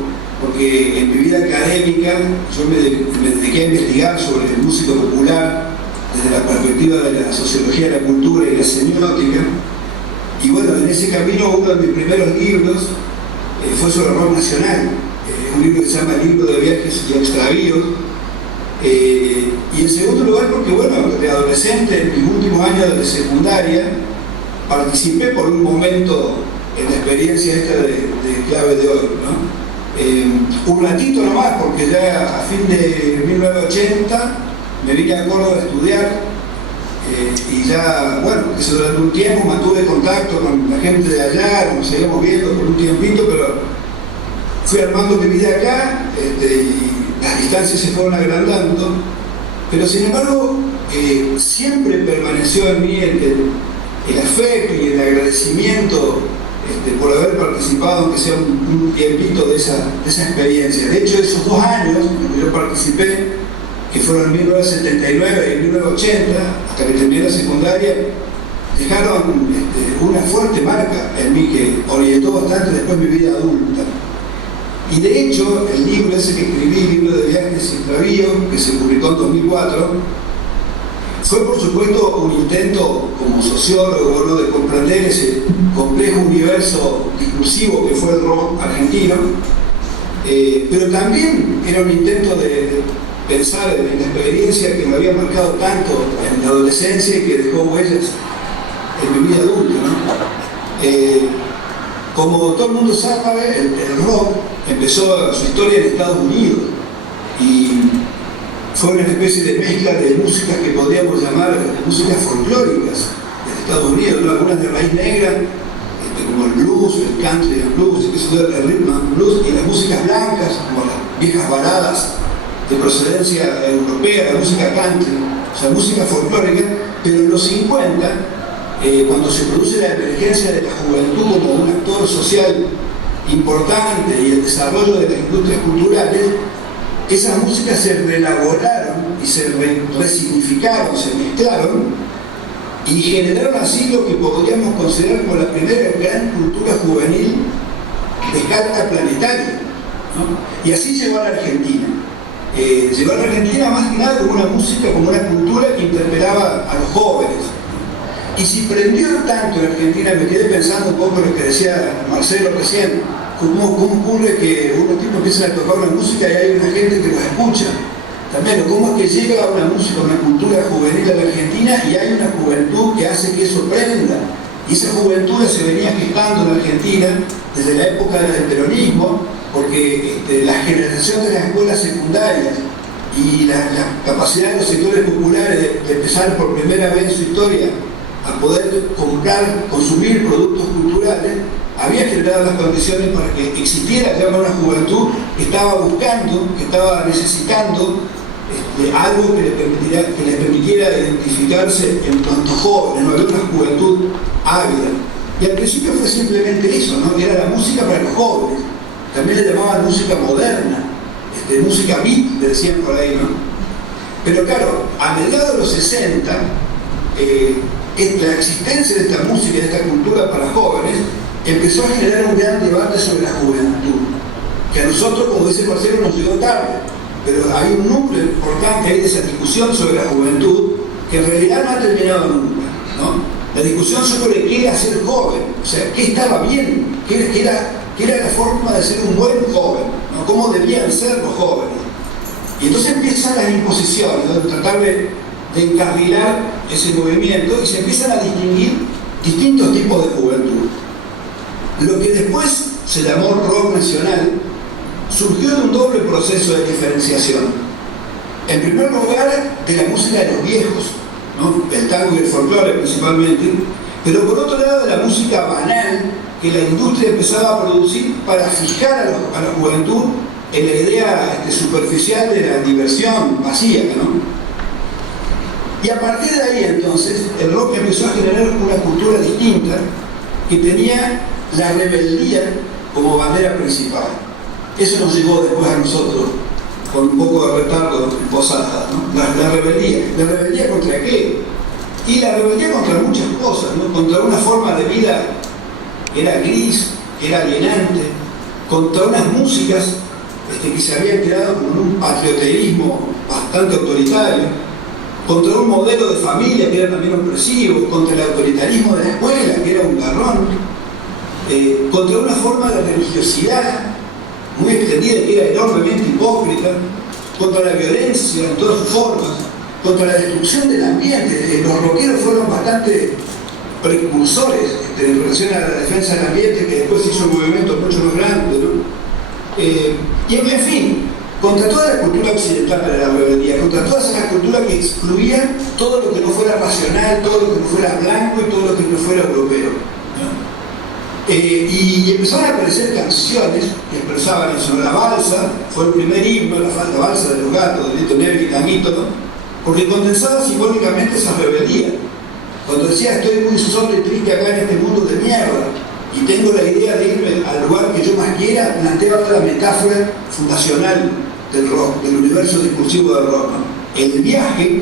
porque en mi vida académica yo me dediqué a investigar sobre música popular desde la perspectiva de la sociología de la cultura y la semiótica, y bueno, en ese camino uno de mis primeros libros fue sobre rock nacional, un libro que se llama Libro de Viajes y Extravíos, y en segundo lugar porque bueno, de adolescente, en mis últimos años de secundaria, participé por un momento en la experiencia esta de Clave de Hoy, ¿no? Un ratito nomás, porque ya a fin de 1980 me vine a Córdoba a estudiar, y ya, bueno, eso durante un tiempo mantuve contacto con la gente de allá, nos seguimos viendo por un tiempito, pero fui armando mi vida acá, y las distancias se fueron agrandando, pero sin embargo siempre permaneció en mí el afecto y el agradecimiento por haber participado, aunque sea un tiempito de esa experiencia. De hecho, esos 2 años en que yo participé, que fueron en 1979 y 1980, hasta que terminé la secundaria, dejaron una fuerte marca en mí que orientó bastante después mi vida adulta. Y de hecho, el libro ese que escribí, Libro de Viajes y Extravíos, que se publicó en 2004, fue por supuesto un intento como sociólogo, ¿no?, de comprender ese complejo universo discursivo que fue el rock argentino, pero también era un intento de pensar en la experiencia que me había marcado tanto en la adolescencia y que dejó huellas en mi vida adulta, ¿no? Como todo el mundo sabe, el rock empezó su historia en Estados Unidos y fue una especie de mezcla de músicas que podríamos llamar músicas folclóricas de Estados Unidos, ¿no? Algunas de raíz negra, como el blues, el country, el blues, el rhythm and blues, y las músicas blancas, como las viejas baladas de procedencia europea, la música country, o sea, música folclórica, pero en los 50, cuando se produce la emergencia de la juventud como un actor social importante y el desarrollo de las industrias culturales, esas músicas se reelaboraron y se resignificaron, se mezclaron y generaron así lo que podríamos considerar como la primera gran cultura juvenil de escala planetaria, ¿no? Y así llegó a la Argentina. Llegó a la Argentina más que nada como una música, como una cultura que interpelaba a los jóvenes. Y si prendió tanto en Argentina, me quedé pensando un poco en lo que decía Marcelo recién, cómo ocurre que unos tipos empiezan a tocar una música y hay una gente que los escucha. También, cómo es que llega una música, una cultura juvenil a la Argentina y hay una juventud que hace que eso prenda. Y esa juventud se venía gestando en Argentina desde la época del peronismo, porque la generación de las escuelas secundarias y la capacidad de los sectores populares de empezar por primera vez en su historia a poder comprar, consumir productos culturales, había generado las condiciones para que existiera ya una juventud que estaba buscando, que estaba necesitando algo que les permitiera identificarse en cuanto jóvenes, no había una juventud ávida. Y al principio fue simplemente eso, ¿no? Era la música para los jóvenes. También le llamaban música moderna, música beat, le decían por ahí, ¿no? Pero claro, a mediados de los 60, la existencia de esta música y de esta cultura para jóvenes empezó a generar un gran debate sobre la juventud, que a nosotros, como dice Marcelo, nos llegó tarde, pero hay un núcleo importante ahí de esa discusión sobre la juventud que en realidad no ha terminado nunca, ¿no? La discusión sobre qué era ser joven, o sea, qué estaba bien, qué era la forma de ser un buen joven, ¿no? Cómo debían ser los jóvenes. Y entonces empiezan las imposiciones, ¿no? Tratar de encarrilar ese movimiento y se empiezan a distinguir distintos tipos de juventud. Lo que después se llamó rock nacional surgió de un doble proceso de diferenciación. En primer lugar, de la música de los viejos, ¿no? El tango y el folclore principalmente, pero por otro lado de la música banal que la industria empezaba a producir para fijar a la juventud en la idea superficial de la diversión vacía, ¿no? Y a partir de ahí entonces el rock empezó a generar una cultura distinta que tenía la rebeldía como bandera principal. Eso nos llegó después a nosotros con un poco de retardo en Posadas, ¿no? La rebeldía. ¿La rebeldía contra qué? Y la rebeldía contra muchas cosas, ¿no? Contra una forma de vida que era gris, que era alienante, contra unas músicas que se habían creado con un patrioterismo bastante autoritario, contra un modelo de familia que era también opresivo, contra el autoritarismo de la escuela, que era un garrón, contra una forma de religiosidad muy extendida que era enormemente hipócrita, contra la violencia en todas sus formas, contra la destrucción del ambiente. Los rockeros fueron bastante precursores en relación a la defensa del ambiente, que después hizo un movimiento mucho más grande, ¿no? Y en fin, contra toda la cultura occidental de la rebeldía, contra toda esa cultura que excluía todo lo que no fuera racional, todo lo que no fuera blanco y todo lo que no fuera europeo, ¿no? Y empezaron a aparecer canciones que expresaban eso. La balsa fue el primer himno, la balsa de los gatos, de Lito Neves y Tanguito, ¿no? Porque condensaba simbólicamente esa rebeldía. Cuando decía estoy muy solo y triste acá en este mundo de mierda y tengo la idea de irme al lugar que yo más quiera, planteaba otra metáfora fundacional del rock, del universo discursivo del rock, ¿no? El viaje,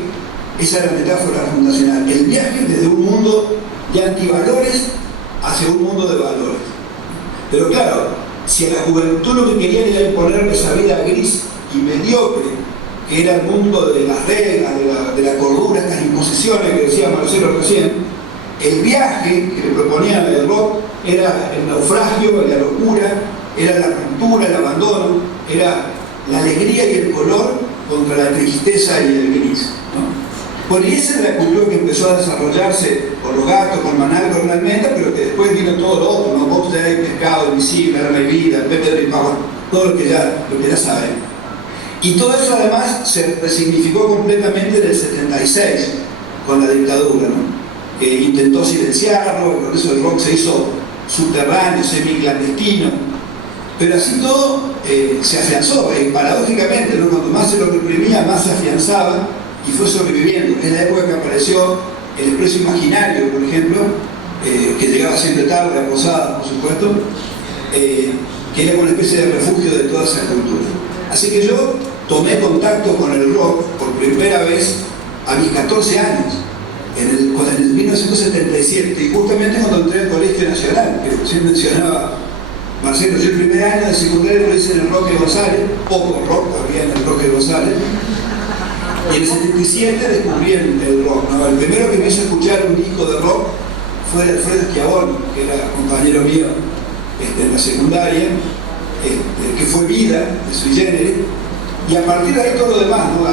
esa era la metáfora fundacional, el viaje desde un mundo de antivalores hacia un mundo de valores. Pero claro, si a la juventud lo que querían era imponerle esa vida gris y mediocre, que era el mundo de las reglas, de la cordura, estas imposiciones que decía Marcelo recién, el viaje que le proponían el rock era el naufragio, la locura, era la ruptura, el abandono, era la alegría y el color contra la tristeza y el gris, ¿no? Bueno, y esa es la cultura que empezó a desarrollarse por los gatos, con Manal, con la almendra, pero que después vino todo lo otro, ¿no? Box Day, Pescado, Invisible, Arma y Vida, Pepe de Ripago, todo lo que ya saben. Y todo eso además se resignificó completamente en el 76, con la dictadura, ¿no? Que intentó silenciarlo, por eso el rock se hizo subterráneo, semiclandestino. Pero así todo se afianzó, paradójicamente, ¿no? Cuando más se lo reprimía, más se afianzaba y fue sobreviviendo. Es la época que apareció el Expreso Imaginario, por ejemplo, que llegaba siempre tarde a Posadas, por supuesto, que era una especie de refugio de toda esa cultura. Así que yo tomé contacto con el rock por primera vez a mis 14 años, en el 1977, y justamente cuando entré al Colegio Nacional, que recién mencionaba Marcelo. Yo el primer año de secundaria lo hice en el Roque González, poco rock había en el Roque González, y en el 77 descubrí el rock, ¿no? El primero que me hizo escuchar un disco de rock fue Alfredo Schiavone, que era compañero mío en la secundaria, que fue Vida, de Sui Generis, y a partir de ahí todo lo demás, ¿no?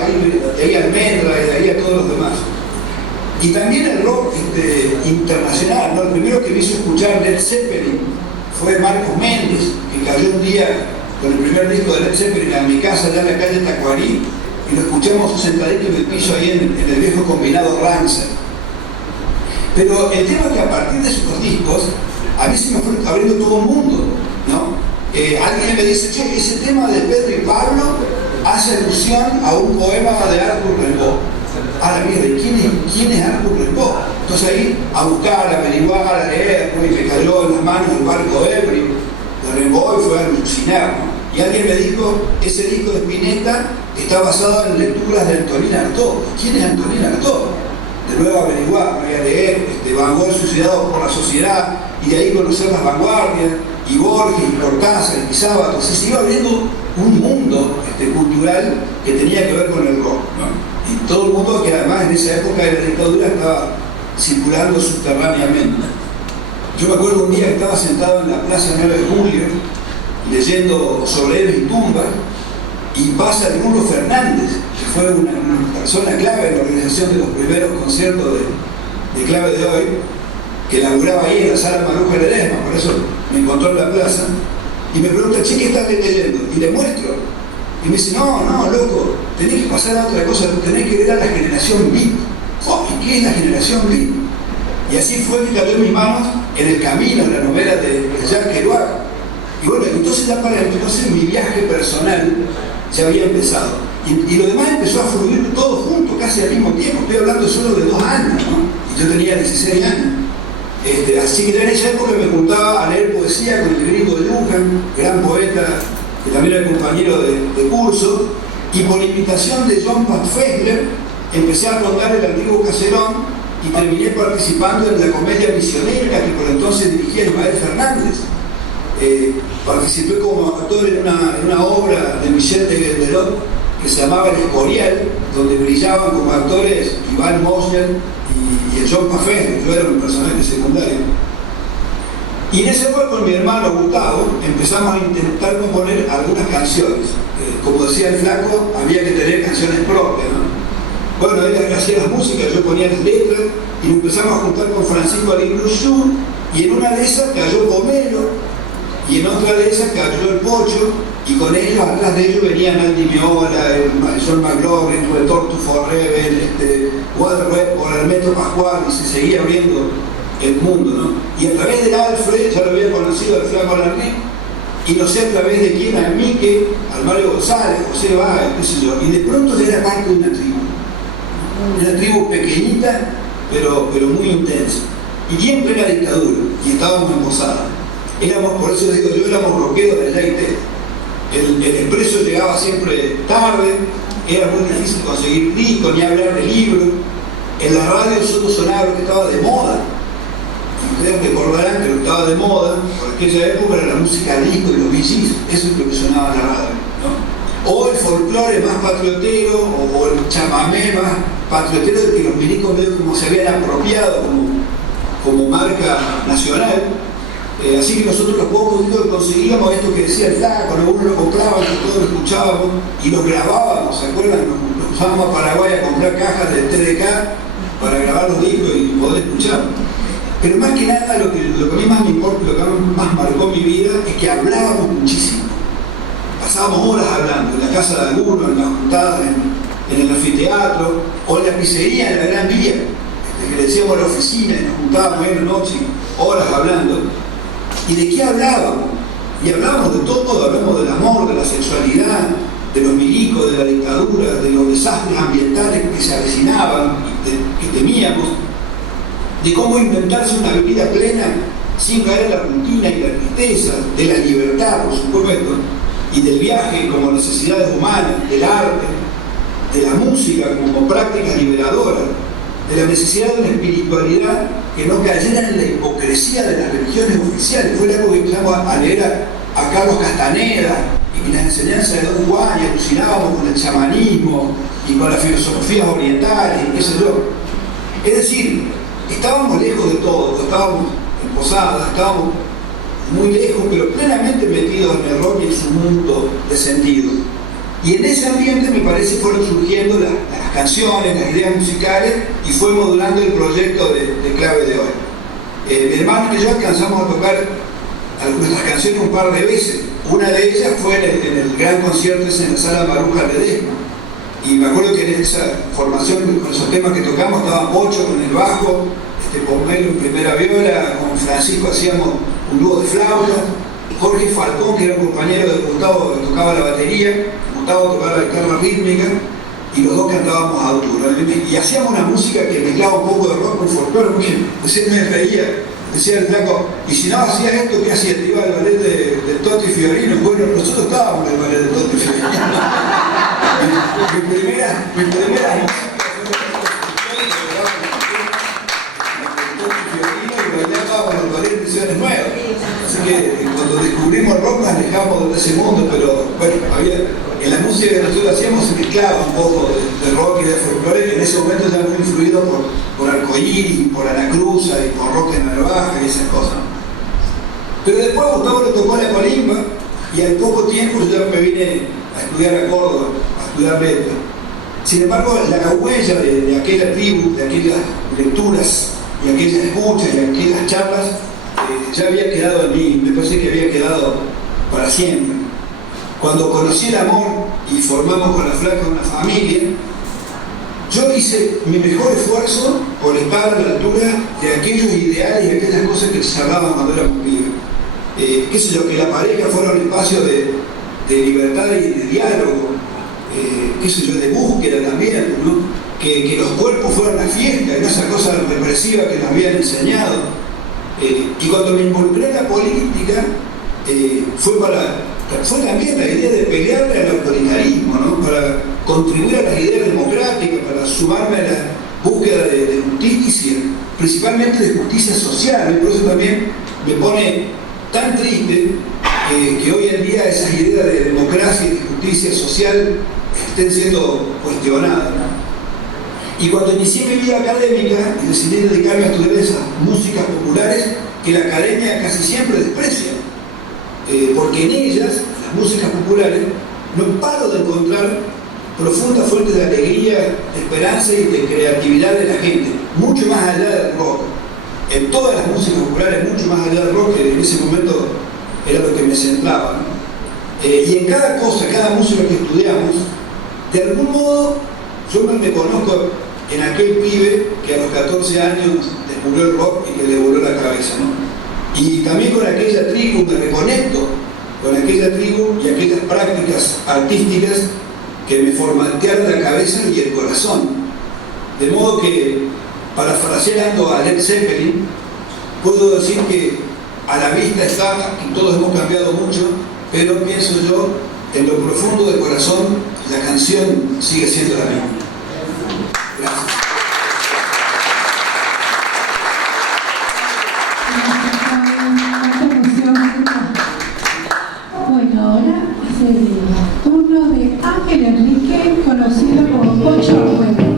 De ahí Almendra y de ahí a todos los demás. Y también el rock internacional, ¿no? El primero que me hizo escuchar Led Zeppelin fue Marcos Méndez, que cayó un día con el primer disco de Led Zeppelin a mi casa allá en la calle Tacuarí, y lo escuchamos sentadito en el piso ahí en el viejo combinado Rancer. Pero el tema es que a partir de esos discos, a mí se me fue abriendo todo un mundo, ¿no? Alguien me dice, che, ese tema de Pedro y Pablo hace alusión a un poema de Arthur Rimbaud. Ahora mire, ¿quién es Arthur Rimbaud? Entonces ahí a buscar, a averiguar, a leer, y me cayó en las manos el barco ebrio de Rimbaud y fue a alucinar, ¿no? Y alguien me dijo, ese disco de Spinetta está basado en lecturas de Antonín Artaud. ¿Quién es Antonín Artaud? De nuevo averiguar, voy a leer Van Gogh suicidado por la sociedad, y de ahí conocer las vanguardias, y Borges, y Cortázar, y Sábato. Entonces se iba abriendo un mundo cultural que tenía que ver con el rock, ¿no? Y todo el mundo que además en esa época de la dictadura estaba circulando subterráneamente. Yo me acuerdo un día que estaba sentado en la Plaza 9 de Julio, leyendo sobre él y tumba, y pasa Rulo Fernández, que fue una persona clave en la organización de los primeros conciertos de Clave de Hoy, que laburaba ahí en la sala Maruja Ledesma, por eso me encontró en la plaza, y me pregunta, che, ¿qué estás leyendo? Y le muestro, y me dice, no, loco, tenés que pasar a otra cosa, tenés que leer a la generación beat. Oh, ¿y qué es la generación beat? Y así fue que cayó en mis manos En el camino, la novela de Jacques Kerouac. Y bueno, entonces ya para entonces mi viaje personal ya había empezado. Y lo demás empezó a fluir todo junto, casi al mismo tiempo. Estoy hablando solo de 2 años, ¿no? Y yo tenía 16 años. Así que ya en esa época me juntaba a leer poesía con el gringo de Luján, gran poeta, que también era compañero de curso, y por invitación de John Pfaffler empecé a rondar el antiguo caserón y terminé participando en la comedia misionera que por entonces dirigía Ismael Fernández. Participé como actor en una obra de Michel de Gendelot que se llamaba El Escorial, donde brillaban como actores Iván Mosler y el John Pfaffler. Yo era un personaje secundario. Y en ese época con mi hermano Gustavo empezamos a intentar componer algunas canciones. Como decía el flaco, había que tener canciones propias, ¿no? Bueno, él hacía las músicas, yo ponía las letras y nos empezamos a juntar con Francisco Aligrushú, y en una de esas cayó Pomelo, y en otra de esas cayó el Pocho, y con ellos, atrás de ellos venían Andy Miola, John McLaughlin, Return to Forever, Waterweb por Hermeto Pascual, y se seguía abriendo el mundo, ¿no? Y a través del Alfred, ya lo había conocido al flaco Larné, y no sé a través de quién, al Mique, al Mario González, José Báez, qué sé yo, y de pronto ya era parte de una tribu. Una tribu pequeñita, pero muy intensa. Y bien plena dictadura, y estábamos en Posada. Éramos, por eso digo yo, éramos rockeros del Leite. El expreso llegaba siempre tarde, era muy difícil conseguir discos, ni hablar de libros. En la radio solo sonaba lo que estaba de moda. Y ustedes recordarán que lo que estaba de moda, por aquella época, era la música disco y los VGs. Eso es lo que sonaba en la radio, ¿no? O el folclore más patriotero, o el chamamé más patriotero, de que los milicos medio como se habían apropiado como marca nacional. Así que nosotros los pocos discos que conseguíamos, esto que decía el flaco, uno lo compraba, todos lo escuchábamos y los grabábamos, ¿se acuerdan? Nos usábamos a Paraguay a comprar cajas de TDK para grabar los discos y poder escucharlos. Pero más que nada lo que a mí más me importa, lo que más marcó mi vida, es que hablábamos muchísimo. Pasábamos horas hablando, en la casa de alguno, en las juntadas, en el anfiteatro, o en la pizzería, en la Gran Vía, que le decíamos a la oficina, y nos juntábamos en la noche, horas hablando. ¿Y de qué hablábamos? Y hablábamos de todo, hablamos del amor, de la sexualidad, de los milicos, de la dictadura, de los desastres ambientales que se avecinaban, que temíamos, de cómo inventarse una vida plena sin caer en la rutina y la tristeza, de la libertad, por supuesto. y del viaje como necesidades humanas, del arte, de la música como práctica liberadora, de la necesidad de una espiritualidad que no cayera en la hipocresía de las religiones oficiales. Fue algo que empezamos a leer a Carlos Castaneda y las enseñanzas de Don Juan, y alucinábamos con el chamanismo y con las filosofías orientales y qué sé yo. Es decir, estábamos lejos de todo, estábamos en Posadas, estábamos muy lejos, pero plenamente metidos en el rock y en su mundo de sentido. Y en ese ambiente, me parece, fueron surgiendo las canciones, las ideas musicales, y fue modulando el proyecto de Clave de Hoy. Mi hermano y yo alcanzamos a tocar nuestras canciones un par de veces. Una de ellas fue en el gran concierto ese en la Sala Maruja Ledesma. Y me acuerdo que en esa formación, con esos temas que tocamos, estaba Pocho con el bajo, Pomelo en primera viola, con Francisco hacíamos un dúo de flauta, Jorge Falcón, que era un compañero de Gustavo, que tocaba la batería, Gustavo tocaba la guitarra rítmica, y los dos cantábamos a altura. Y hacíamos una música que mezclaba un poco de rock con folclore, porque usted me reía, decía el flaco, y si no hacías esto, ¿qué hacías? Te iba al ballet de Totti Fiorino. Bueno, nosotros estábamos en el ballet de Totti Fiorino. mi primera música nuevas. Así que cuando descubrimos el rock nos alejamos de ese mundo, pero bueno, en la música que nosotros hacíamos se mezclaba un poco de rock y de folclore, que en ese momento ya muy influido por Arcoíris, por Anacruza y por Rock en la Navaja y esas cosas. Pero después Gustavo le tocó la marimba y al poco tiempo yo ya me vine a estudiar a Córdoba, a estudiar letra. Sin embargo, la huella de aquella tribu, de aquellas lecturas y aquellas escuchas y aquellas charlas ya había quedado en mí, me parece que había quedado para siempre. Cuando conocí el amor y formamos con la flaca una familia, yo hice mi mejor esfuerzo por estar a la altura de aquellos ideales y aquellas cosas que charlaban cuando éramos pibes. Qué sé yo, que la pareja fuera un espacio de libertad y de diálogo, qué sé yo, de búsqueda también, ¿no? Que los cuerpos fueran la fiesta y no esa cosa represiva que nos habían enseñado. Y cuando me involucré en la política, fue también la idea de pelearle al autoritarismo, ¿no? Para contribuir a las ideas democráticas, para sumarme a la búsqueda de justicia, principalmente de justicia social. Y por eso también me pone tan triste que hoy en día esas ideas de democracia y de justicia social estén siendo cuestionadas, ¿no? Y cuando inicié mi vida académica y decidí dedicarme a estudiar esas músicas populares que la academia casi siempre desprecia, porque en ellas, las músicas populares, no paro de encontrar profundas fuentes de alegría, de esperanza y de creatividad de la gente, mucho más allá del rock. En todas las músicas populares, mucho más allá del rock, que en ese momento era lo que me centraba, ¿no? Y en cada cosa, cada música que estudiamos, de algún modo yo me conozco en aquel pibe que a los 14 años descubrió el rock y que le voló la cabeza, ¿no? Y también con aquella tribu me reconecto, con aquella tribu y aquellas prácticas artísticas que me formatearon la cabeza y el corazón. De modo que, parafraseando a Led Zeppelin, puedo decir que a la vista está que todos hemos cambiado mucho, pero pienso yo, en lo profundo del corazón, la canción sigue siendo la misma. Gracias. Bueno, ahora es el turno de Ángel Enrique, conocido como Pocho Abuelo.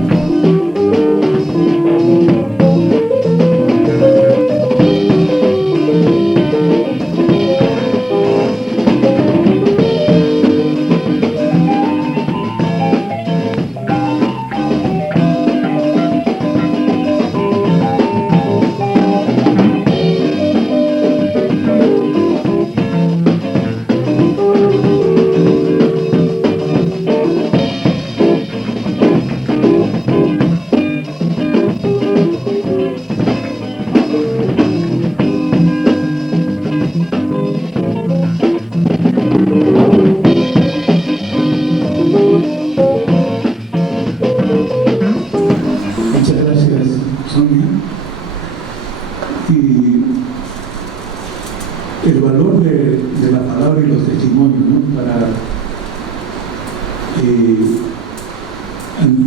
El valor de la palabra y los testimonios, ¿no? Para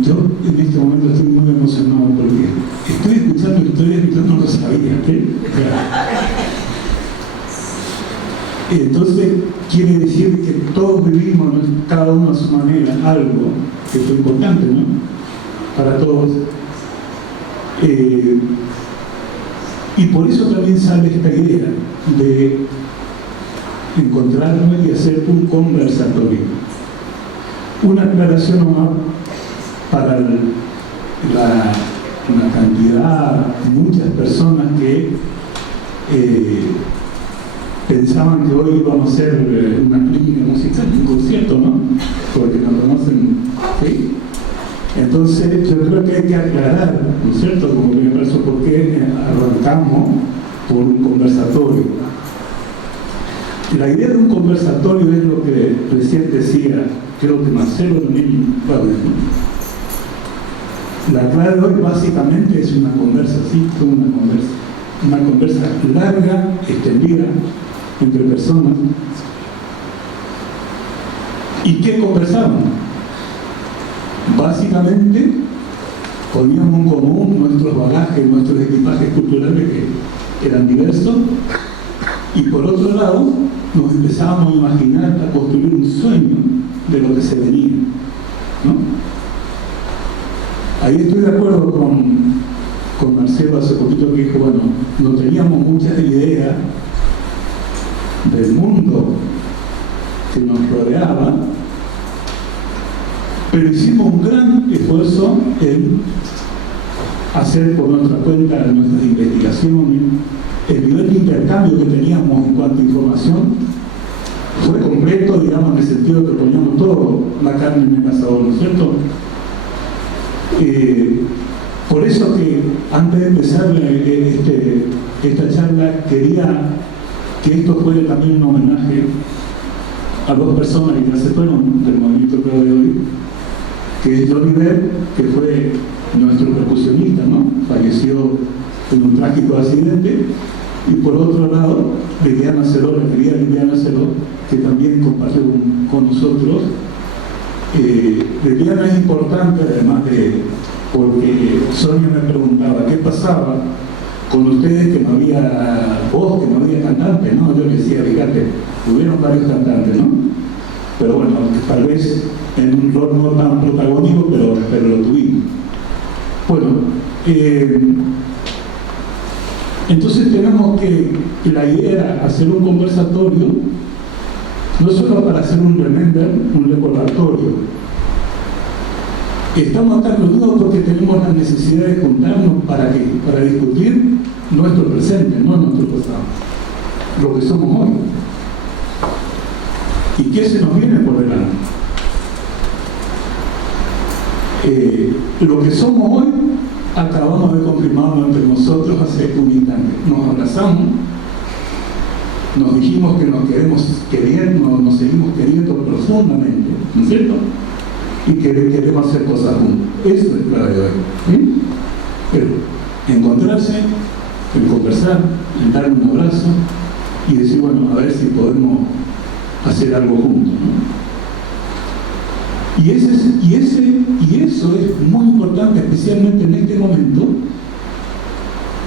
yo en este momento estoy muy emocionado porque estoy escuchando historias que yo no lo sabía. Entonces quiere decir que todos vivimos, cada uno a su manera, algo que es importante, ¿no? Para todos. Y por eso también sale esta idea de encontrarnos y hacer un conversatorio. Una aclaración nomás para la cantidad, muchas personas que pensaban que hoy íbamos a hacer una clínica musical, un concierto, ¿no? Porque nos conocen, ¿sí? Entonces yo creo que hay que aclarar, ¿no es cierto? Como me parece, por qué arrancamos por un conversatorio. La idea de un conversatorio es lo que recién decía, creo que Marcelo también, la clave de hoy básicamente es una conversa, sí, una conversa larga, extendida, entre personas. ¿Y qué conversamos? Básicamente poníamos en común nuestros bagajes, nuestros equipajes culturales que eran diversos, y por otro lado nos empezábamos a imaginar, a construir un sueño de lo que se venía, ¿no? Ahí estoy de acuerdo con Marcelo hace poquito que dijo, bueno, no teníamos muchas ideas del mundo que nos rodeaba, pero hicimos un gran esfuerzo en hacer por nuestra cuenta nuestras investigaciones. El nivel de intercambio que teníamos en cuanto a información fue completo, digamos, en el sentido de que poníamos todo la carne en el asador, ¿no es cierto? Por eso que antes de empezar esta charla quería que esto fuera también un homenaje a dos personas que ya se fueron del movimiento creo de hoy, que es Johnny Depp, que fue nuestro percusionista, ¿no? Falleció en un trágico accidente, y por otro lado Liliana Ceró, la querida Liliana Ceró, que también compartió con nosotros. Liliana es importante además porque Sonia me preguntaba qué pasaba con ustedes, que no había voz, que no había cantante, ¿no? Yo le decía, fíjate, hubieron varios cantantes, ¿no? Pero bueno, tal vez en un rol no tan protagónico, pero lo tuvimos. Bueno, entonces tenemos que la idea era hacer un conversatorio, no solo para hacer un remember, un recordatorio. Estamos acá reunidos porque tenemos la necesidad de juntarnos, ¿para qué? Para discutir nuestro presente, no nuestro pasado, lo que somos hoy. ¿Y qué se nos viene por delante? Lo que somos hoy, acabamos de confirmarlo entre nosotros hace un instante. Nos abrazamos, nos dijimos que nos queremos queriendo, nos seguimos queriendo profundamente, ¿no es cierto? Y que queremos hacer cosas juntos. Eso es clave de hoy. ¿Sí? Pero encontrarse, el conversar, el dar un abrazo y decir, bueno, a ver si podemos hacer algo juntos, ¿no? Y eso es muy importante, especialmente en este momento,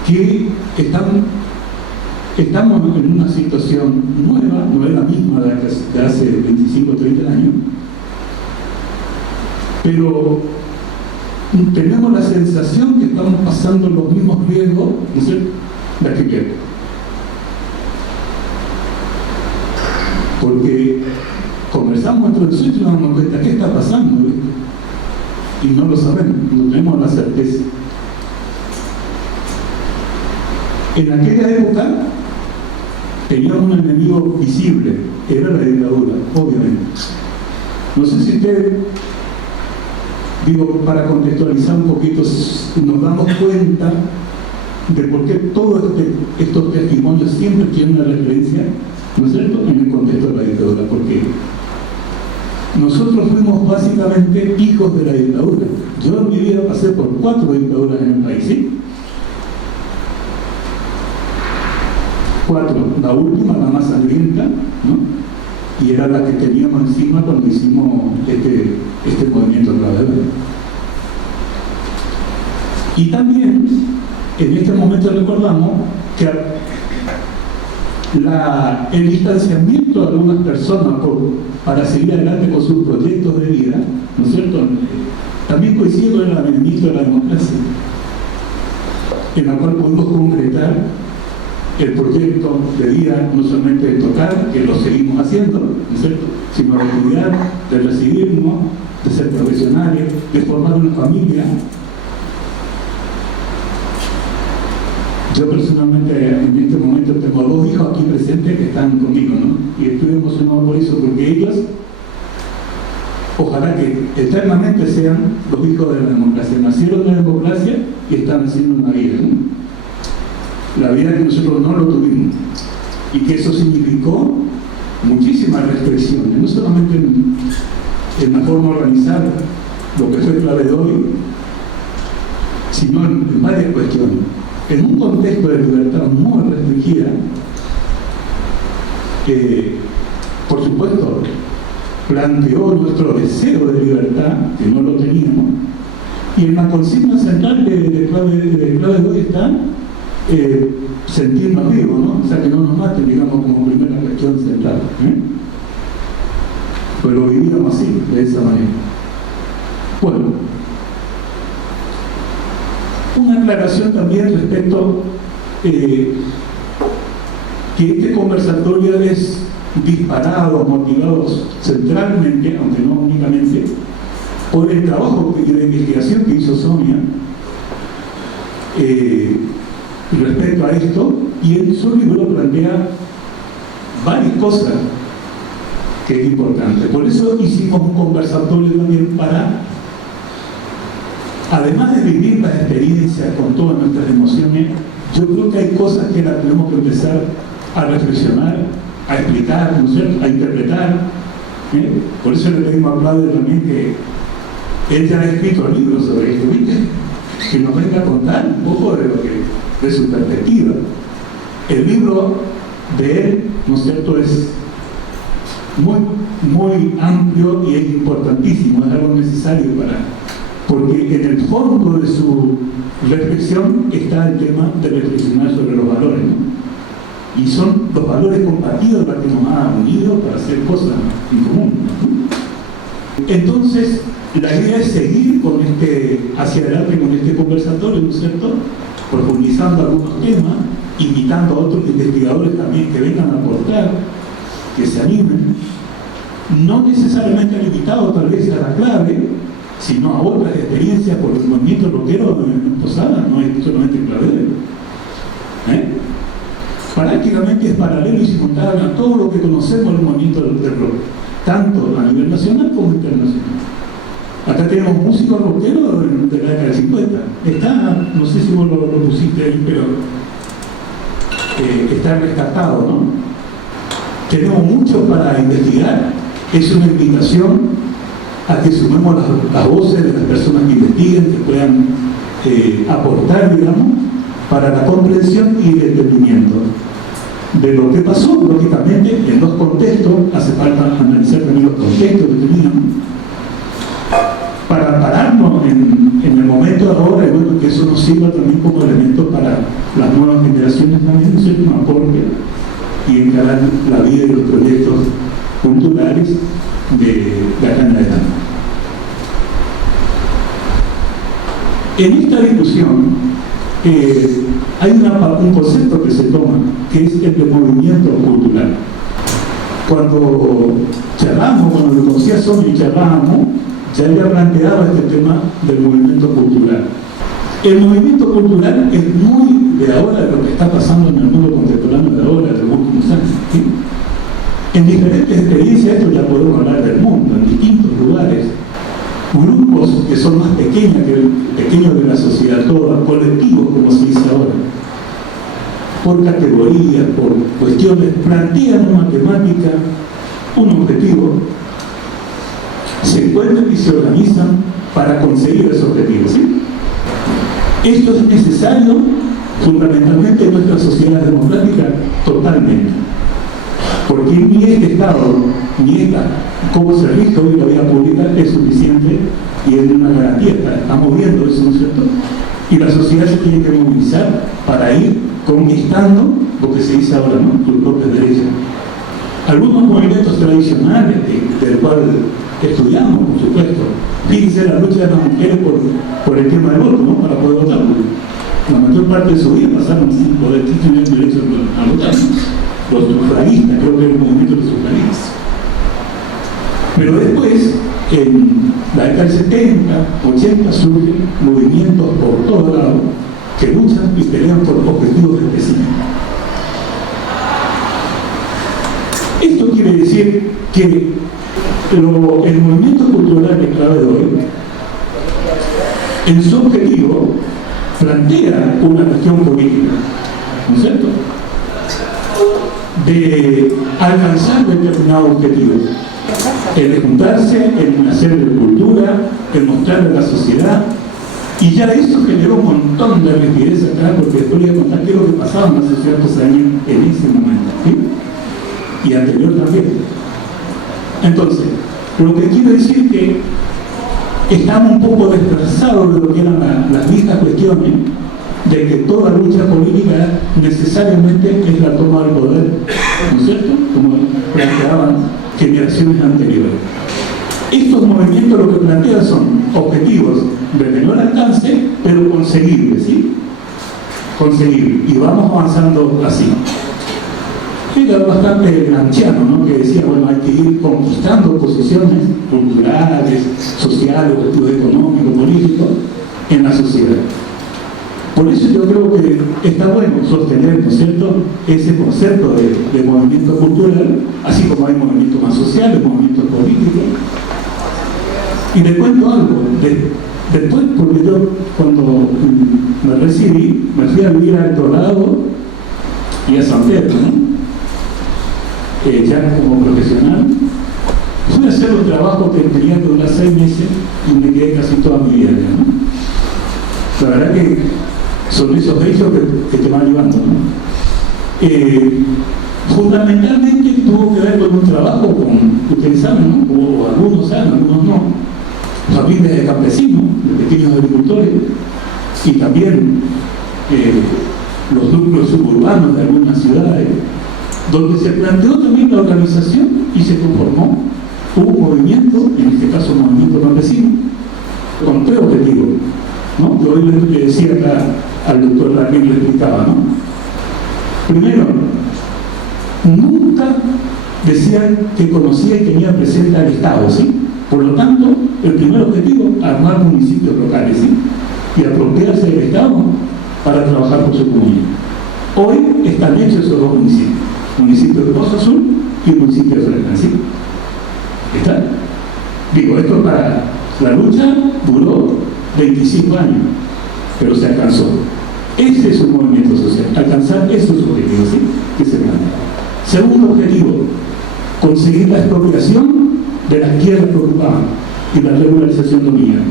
que estamos en una situación nueva, no es la misma de hace 25 o 30 años, pero tenemos la sensación que estamos pasando los mismos riesgos, ¿no es cierto?, de aquella época. Porque conversamos entre nosotros y nos damos cuenta qué está pasando, ¿viste? Y no lo sabemos, no tenemos la certeza. En aquella época teníamos un enemigo visible, era la dictadura, obviamente. No sé si usted, digo, para contextualizar un poquito, nos damos cuenta de por qué todos estos testimonios siempre tienen una referencia, ¿no es cierto?, en el contexto de la dictadura, porque nosotros fuimos básicamente hijos de la dictadura. Yo en mi vida pasé por 4 dictaduras en el país, ¿sí? 4, la última, la más sangrienta, ¿no?, y era la que teníamos encima cuando hicimos este movimiento Clave de Hoy. Y también en este momento recordamos que el distanciamiento de algunas personas para seguir adelante con sus proyectos de vida, ¿no es cierto?, también coincide con el advenimiento de la democracia, en la cual pudimos concretar el proyecto de vida, no solamente de tocar, que lo seguimos haciendo, ¿no es cierto?, sino de estudiar, de recibirnos, de ser profesionales, de formar una familia. Yo personalmente en este momento tengo 2 hijos aquí presentes que están conmigo, ¿no? Y estoy emocionado por eso, porque ellos, ojalá que eternamente sean los hijos de la democracia. Nacieron en la democracia y están haciendo una vida, ¿no? La vida que nosotros no lo tuvimos. Y que eso significó muchísimas restricciones, no solamente en la forma de organizar lo que fue Clave de Hoy, sino en varias cuestiones. En un contexto de libertad muy restringida, que por supuesto planteó nuestro deseo de libertad, que no lo teníamos, y en la consigna central de Clave de Hoy está sentirnos vivos, ¿no? O sea, que no nos maten, digamos, como primera cuestión central, pero vivíamos así, de esa manera. Bueno, una aclaración también respecto que este conversatorio es disparado, motivado centralmente, aunque no únicamente, por el trabajo de investigación que hizo Sonia respecto a esto, y en su libro plantea varias cosas que es importante. Por eso hicimos un conversatorio también para, además de vivir las experiencias con todas nuestras emociones, yo creo que hay cosas que las tenemos que empezar a reflexionar, a explicar, ¿no es cierto?, a interpretar. Por eso le pedimos a Claudio también que él ya ha escrito libros sobre esto, ¿viste?, que nos venga a contar un poco de su perspectiva. El libro de él, ¿no es cierto?, es muy amplio y es importantísimo, es algo necesario porque en el fondo de su reflexión está el tema de reflexionar sobre los valores, ¿no? Y son los valores compartidos los que nos han unido para hacer cosas en común, ¿no? Entonces, la idea es seguir hacia adelante con este conversatorio, ¿no es cierto?, profundizando algunos temas, invitando a otros investigadores también que vengan a aportar, que se animen, no necesariamente limitado tal vez a la clave, sino a otras experiencias por el movimiento rockero en Posada, no es solamente Clave. Prácticamente es paralelo y simultáneo a todo lo que conocemos del movimiento del rock, tanto a nivel nacional como internacional. Acá tenemos músicos rockeros de la década del 50. Está, no sé si vos lo pusiste ahí, pero está rescatado, ¿no? Tenemos mucho para investigar. Es una invitación a que sumemos las voces de las personas que investiguen, que puedan aportar, digamos, para la comprensión y el entendimiento de lo que pasó, lógicamente, en los contextos. Hace falta analizar también los contextos que teníamos, para pararnos en el momento de ahora, y bueno, que eso nos sirva también como elemento para las nuevas generaciones también, ¿no es cierto?, un aporte y encarar la vida y los proyectos culturales de acá en adelante. En esta discusión hay un concepto que se toma, que es el de movimiento cultural. Cuando lo conocía Sonia y charlábamos, ya había planteado este tema del movimiento cultural. El movimiento cultural es muy de ahora, de lo que está pasando en el mundo contemporáneo de ahora, de los últimos años, ¿sí? En diferentes experiencias, esto ya podemos hablar del mundo, en distintos lugares, grupos que son más pequeños de la sociedad toda, colectivos, como se dice ahora, por categorías, por cuestiones, plantean una temática, un objetivo, se encuentran y se organizan para conseguir ese objetivo, ¿sí? Esto es necesario fundamentalmente en nuestra sociedad democrática, totalmente. porque ni este Estado, ni esta, cómo se rige hoy la vida pública es suficiente y es una garantía. Estamos viendo eso, ¿no es cierto? Y la sociedad se tiene que movilizar para ir conquistando lo que se dice ahora, ¿no? Sus propios derechos. Algunos movimientos tradicionales del cual estudiamos, por supuesto. Fíjense la lucha de las mujeres por el tema del voto, ¿no? Para poder votar. La mayor parte de su vida pasaron sin poder tener derecho a votar, ¿no? Los sufragistas, creo que era el movimiento de los sufragistas. Pero después, en la década del 70, 80, surgen movimientos por todo lado que luchan y pelean por objetivos específicos. Esto quiere decir que el movimiento cultural de clave de hoy, en su objetivo, plantea una cuestión política, ¿no es cierto?, de alcanzar determinados objetivos, el de juntarse, el hacer de cultura, el mostrarle a la sociedad, y ya eso generó un montón de rigidez acá, porque después voy a contar qué es lo que pasaba hace ciertos años en ese momento, ¿sí? Y anterior también. Entonces, lo que quiero decir que estamos un poco desplazados de lo que eran las viejas cuestiones de que toda lucha política necesariamente es la toma del poder, ¿no es cierto?, como planteaban generaciones anteriores. Estos movimientos lo que plantean son objetivos de menor alcance, pero conseguibles, ¿sí? Conseguibles. Y vamos avanzando así. Era bastante anciano, ¿no?, que decía, bueno, hay que ir conquistando posiciones culturales, sociales, objetivos económicos, políticos en la sociedad. Por eso yo creo que está bueno sostener, ¿no es cierto?, ese concepto de movimiento cultural, así como hay movimientos más sociales, movimientos políticos. Y les cuento algo. Después, porque yo cuando me recibí, me fui a vivir a Alto Lado y a San Pedro, ¿no?, ya como profesional. Fui a hacer un trabajo que tenía que durar 6 meses y me quedé casi toda mi vida, ¿no? La verdad que son esos hechos que te van llevando, ¿no? Fundamentalmente tuvo que ver con un trabajo con, ustedes saben, ¿no?, o algunos saben, algunos no, familias de campesinos, de pequeños agricultores, y también los núcleos suburbanos de algunas ciudades, donde se planteó también la organización y se conformó un movimiento, en este caso un movimiento campesino, con 3 objetivos, ¿no?, que hoy le decía acá al doctor Ramírez, le explicaba, ¿no? Primero, nunca decían que conocía y tenía presente al Estado, ¿sí? Por lo tanto, el primer objetivo, armar municipios locales, ¿sí?, y apropiarse del Estado para trabajar por su comunidad. Hoy están hechos esos 2 municipios, municipio de Pozo Azul y el municipio de Fresno, ¿sí? ¿Está? Digo, esto para la lucha duró 25 años, pero se alcanzó. Ese es un movimiento social, alcanzar esos objetivos, ¿sí?, que se plantean. Segundo objetivo, conseguir la expropiación de las tierras que ocupaban y la regularización dominante.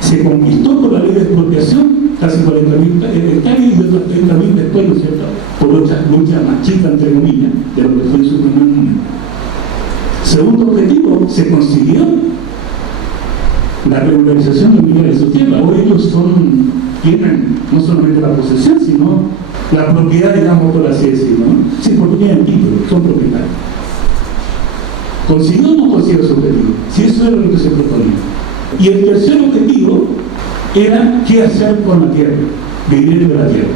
Se conquistó por la ley de expropiación casi 40.000 hectáreas y otras 30.000 después, ¿no es cierto?, por otras luchas más chicas, entre comillas, de lo que fue en su primer momento. Segundo objetivo, se consiguió la regularización dominante de su tierra. Hoy ellos tienen no solamente la posesión, sino la propiedad, digamos, por así decirlo, ¿no? Sí, porque tienen título, son propietarios. ¿Consiguió o no consiguió su objetivo? Si eso era lo que se proponía. Y el tercer objetivo era qué hacer con la tierra, vivir de la tierra.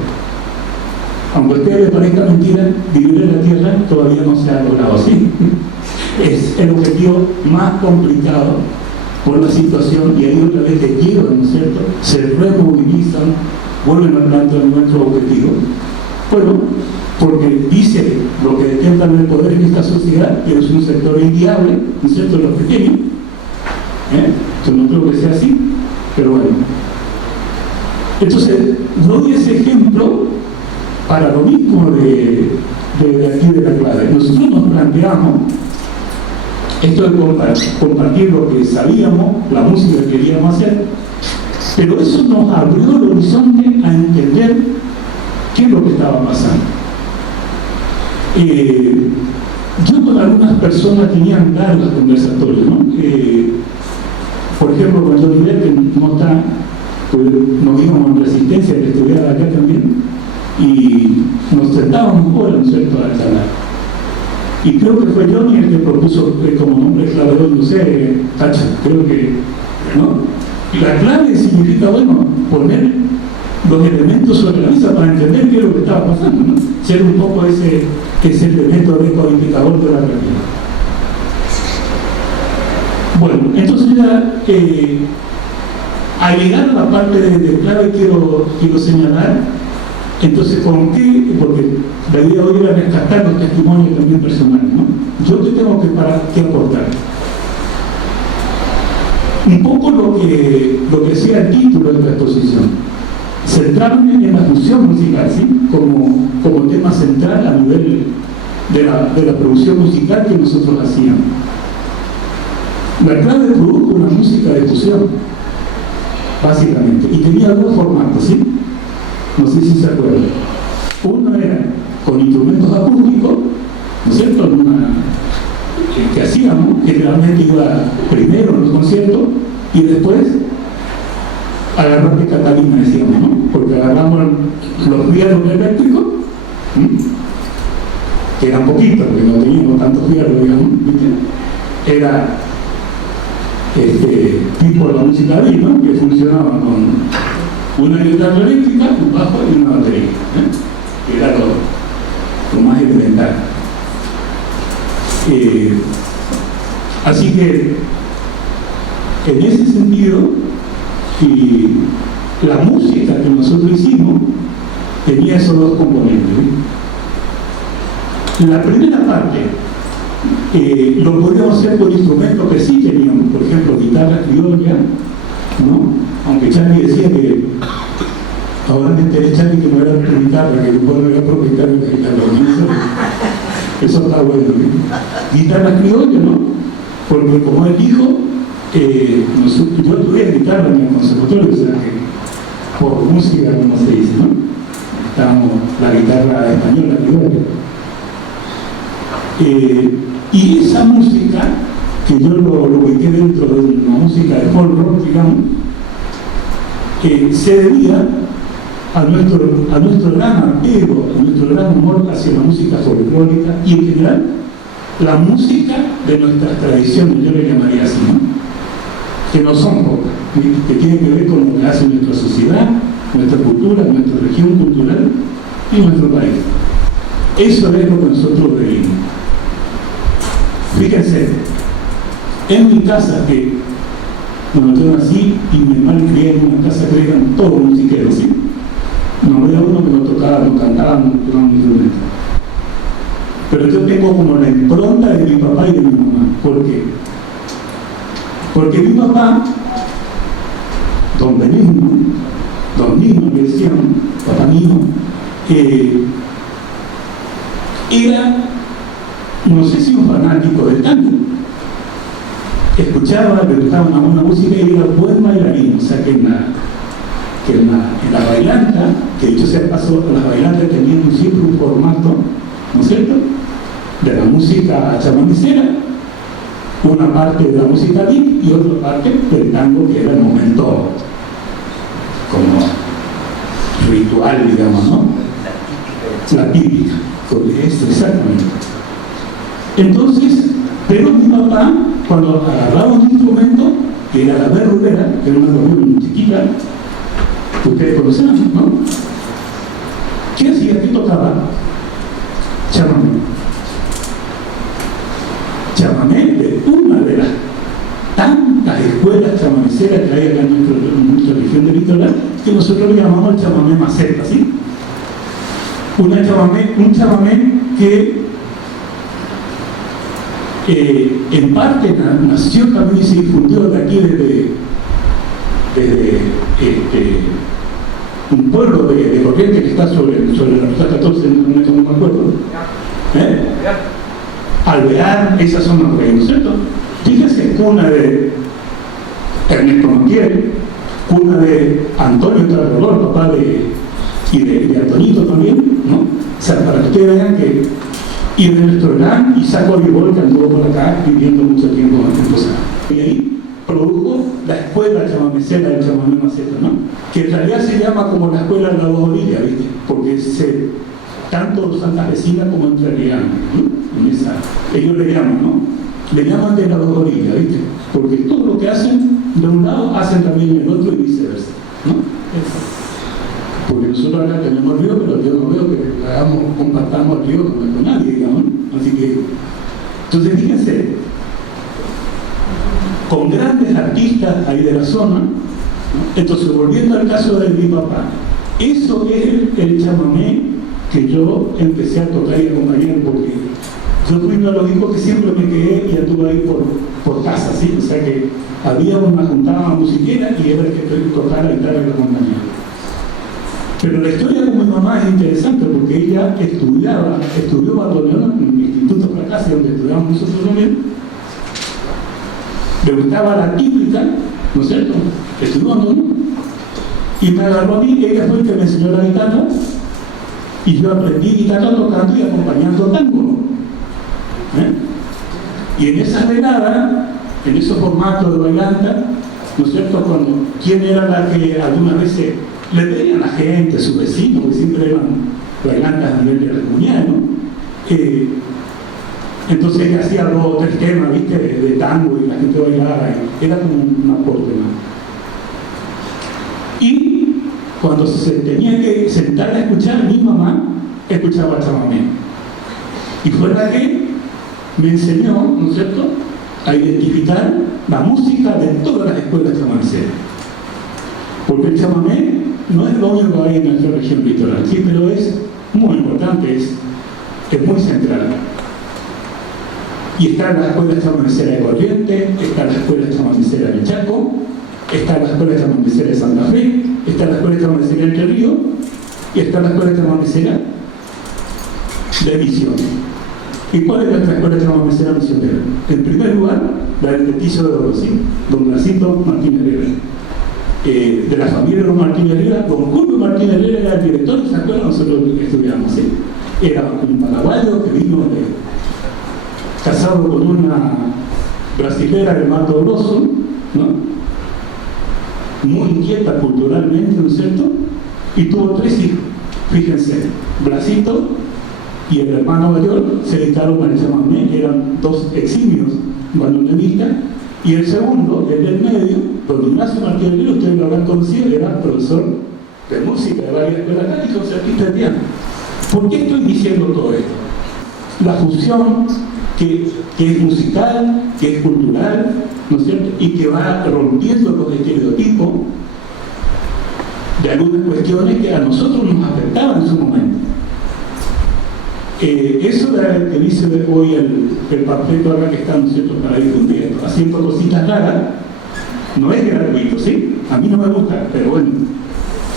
Aunque a ustedes les parezca mentira, vivir de la tierra todavía no se ha logrado así. Es el objetivo más complicado por la situación, y ahí otra vez de quiebra, ¿no es cierto?, se removilizan, vuelven a plantear nuestro objetivo. Bueno, porque dice lo que detentan el poder en esta sociedad, que es un sector inviable, ¿no es cierto?, los pequeños. Yo no creo que sea así, pero bueno. Entonces, doy ese ejemplo para lo mismo de aquí de la clave. Nosotros nos planteamos esto de compartir lo que sabíamos, la música que queríamos hacer, pero eso nos abrió el horizonte a entender qué es lo que estaba pasando. Yo con algunas personas tenía largas conversatorios, ¿no? Por ejemplo, con Johnny Depp, que no está, pues, nos íbamos en Resistencia, que estudiaba acá también, y nos sentábamos horas, ¿no es cierto?, a charlar. Y creo que fue Johnny el que propuso como nombre clave, no sé, Tacha, creo que, ¿no? Y la clave significa, bueno, poner los elementos sobre la mesa para entender qué es lo que estaba pasando, ¿no? Ser un poco ese elemento decodificador de la realidad. Bueno, entonces ya al llegar a la parte de clave quiero señalar, entonces con qué, porque la idea hoy era rescatar los testimonios también personales, ¿no? Yo qué tengo que aportar. Un poco lo que decía el título de la exposición. Centrarme en la fusión musical, ¿sí? como tema central a nivel de la producción musical que nosotros hacíamos. La clave produjo una música de fusión, básicamente, y tenía dos formatos, ¿sí? No sé si se acuerdan. Uno era con instrumentos acústicos, ¿no es cierto?, que hacíamos, que realmente iba primero en los conciertos y después agarrar de Catalina, decíamos, ¿no? Porque agarramos los fierros eléctricos, que eran poquitos, porque no teníamos tantos fierros, digamos, ¿viste? Era tipo de la música de ¿no? Que funcionaba con una guitarra eléctrica, un bajo y una batería, que era lo más elemental. Así que en ese sentido, la música que nosotros hicimos tenía esos dos componentes. La primera parte lo podíamos hacer por instrumentos que sí teníamos, por ejemplo, guitarra criolla, ¿no? Aunque Charlie decía que ahora me enteré, Charlie, que no era guitarra, que no era propietario de guitarra. Eso está bueno, ¿no? Guitarra criolla, ¿no? Porque como él dijo, yo estudié guitarra en el conservatorio, o sea que por música, como se dice, ¿no? Estábamos la guitarra española, criolla. Y esa música, que yo lo ubiqué dentro de una música de folk rock, digamos, se debía a nuestro gran apego, a nuestro gran amor hacia la música folclórica y en general la música de nuestras tradiciones, yo le llamaría así, ¿no? Que no son pocas, que tienen que ver con lo que hace nuestra sociedad, nuestra cultura, nuestra región cultural y nuestro país. Eso es lo que nosotros vivimos. Fíjense, en mi casa, que cuando yo nací y me malcrié en una casa que eran todos musiqueros, ¿sí? No había uno que no tocaba, no cantaba, no tocaba un instrumento. Pero yo tengo como la impronta de mi papá y de mi mamá. ¿Por qué? Porque mi papá, don Nino, le decían, papá Nino, era, no sé si un fanático del tango. Escuchaba, le gustaba una música y era buen bailarín, o sea que en la bailanta, que dicho sea paso, las bailantas tenían siempre un formato, ¿no es cierto?, de la música chamanicera, una parte de la música deep y otra parte del tango, que era el momento como ritual, digamos, ¿no? La típica, con esto, exactamente. Entonces, pero mi papá, cuando agarraba un instrumento, que era la berrulera, que era una berrulera muy chiquita, ustedes conocen, ¿no? ¿Qué hacía? ¿Qué tocaba? Chamamé. Chamamé de una de las tantas escuelas chamameceras que hay acá en nuestra región de litoral, que nosotros le llamamos el chamamé maceta, ¿sí? Un chamamé que en parte nació también y se difundió de aquí desde un pueblo de Corrientes que está sobre la ruta 14, no me acuerdo. Alvear, esa zona por ahí, ¿no es cierto? Fíjense, cuna de Ernesto Montiel, cuna de Antonio Travelor, papá de Antonito también, ¿no? O sea, para que ustedes vean que y de nuestro gran Isaac Olivol, que anduvo por acá viviendo mucho tiempo en Posadas. Y ahí produjo la escuela chamamecera del chamamé maceta, ¿no? Que en realidad se llama como la escuela de las dos orillas, ¿viste? Porque tanto los santafesinas como entrerrianos, ¿no? Ellos le llaman, ¿no? Le llaman de las dos orillas, ¿viste? Porque todo lo que hacen de un lado, hacen también en el otro y viceversa, ¿no? Porque nosotros acá tenemos río, pero yo no veo que compartamos el río con nadie, digamos, ¿no? Así que, entonces fíjense, con grandes artistas ahí de la zona, ¿no? Entonces volviendo al caso de mi papá, eso es el chamamé que yo empecé a tocar y acompañar, porque yo fui uno de los hijos que siempre me quedé y anduve ahí por casa, ¿sí? O sea que había una juntada musiquera y era el que tocaba la guitarra y la acompañaba. Pero la historia con mi mamá es interesante porque ella estudió bandoneón en el Instituto Fracassi, donde estudiamos nosotros también. Le gustaba la típica, ¿no es cierto? Estudió bandoneón. Y me agarró a mí, ella fue el que me enseñó la guitarra, y yo aprendí guitarra tocando y acompañando tango. Y en esa velada, en esos formatos de bailanta, ¿no es cierto? ¿Quién era la que algunas veces le pedían a la gente, a sus vecinos, que siempre eran bailantas a nivel de la comunidad, ¿no? Entonces ella hacía 2 o 3 temas, ¿viste? De tango y la gente bailaba, y era como un aporte más. Y cuando se tenía que sentar a escuchar, mi mamá escuchaba chamamé. Y fue la que me enseñó, ¿no es cierto?, a identificar la música de todas las escuelas chamaceras. Porque el chamamé no es lo único que hay en nuestra región litoral, sí, pero es muy importante, es muy central. Y está la escuela chamamecera de Corrientes, está la escuela chamamecera de Chaco, está la escuela chamamecera de Santa Fe, está la escuela chamamecera de Entre Ríos y está la escuela chamamecera de Misiones. ¿Y cuál es nuestra escuela chamamecera misionera? En primer lugar, la del Petizo de Oro, ¿sí? Don Blasito Martínez Herrera. De la familia de don Martínez Herrera, don Julio Martínez Herrera era el director de esa escuela, nosotros estudiamos, ¿sí? Era un paraguayo que vino casado con una brasilera de Mato Grosso, ¿no? Muy inquieta culturalmente, ¿no es cierto? Y tuvo 3 hijos, fíjense, Blasito y el hermano mayor se dedicaron al chamamé, eran 2 eximios bandoneonistas, y el segundo, el del medio, don Ignacio Martínez Herrera, ustedes lo habrán conocido, era profesor de música de varias escuelas acá y concertista de piano. ¿Por qué estoy diciendo todo esto? La fusión que es musical, que es cultural, ¿no es cierto? Y que va rompiendo los estereotipos de algunas cuestiones que a nosotros nos afectaban en su momento. Eso que dice hoy el panfleto acá que está, ¿no es cierto?, para difundir, haciendo cositas raras, no es gratuito, ¿sí? A mí no me gusta, pero bueno,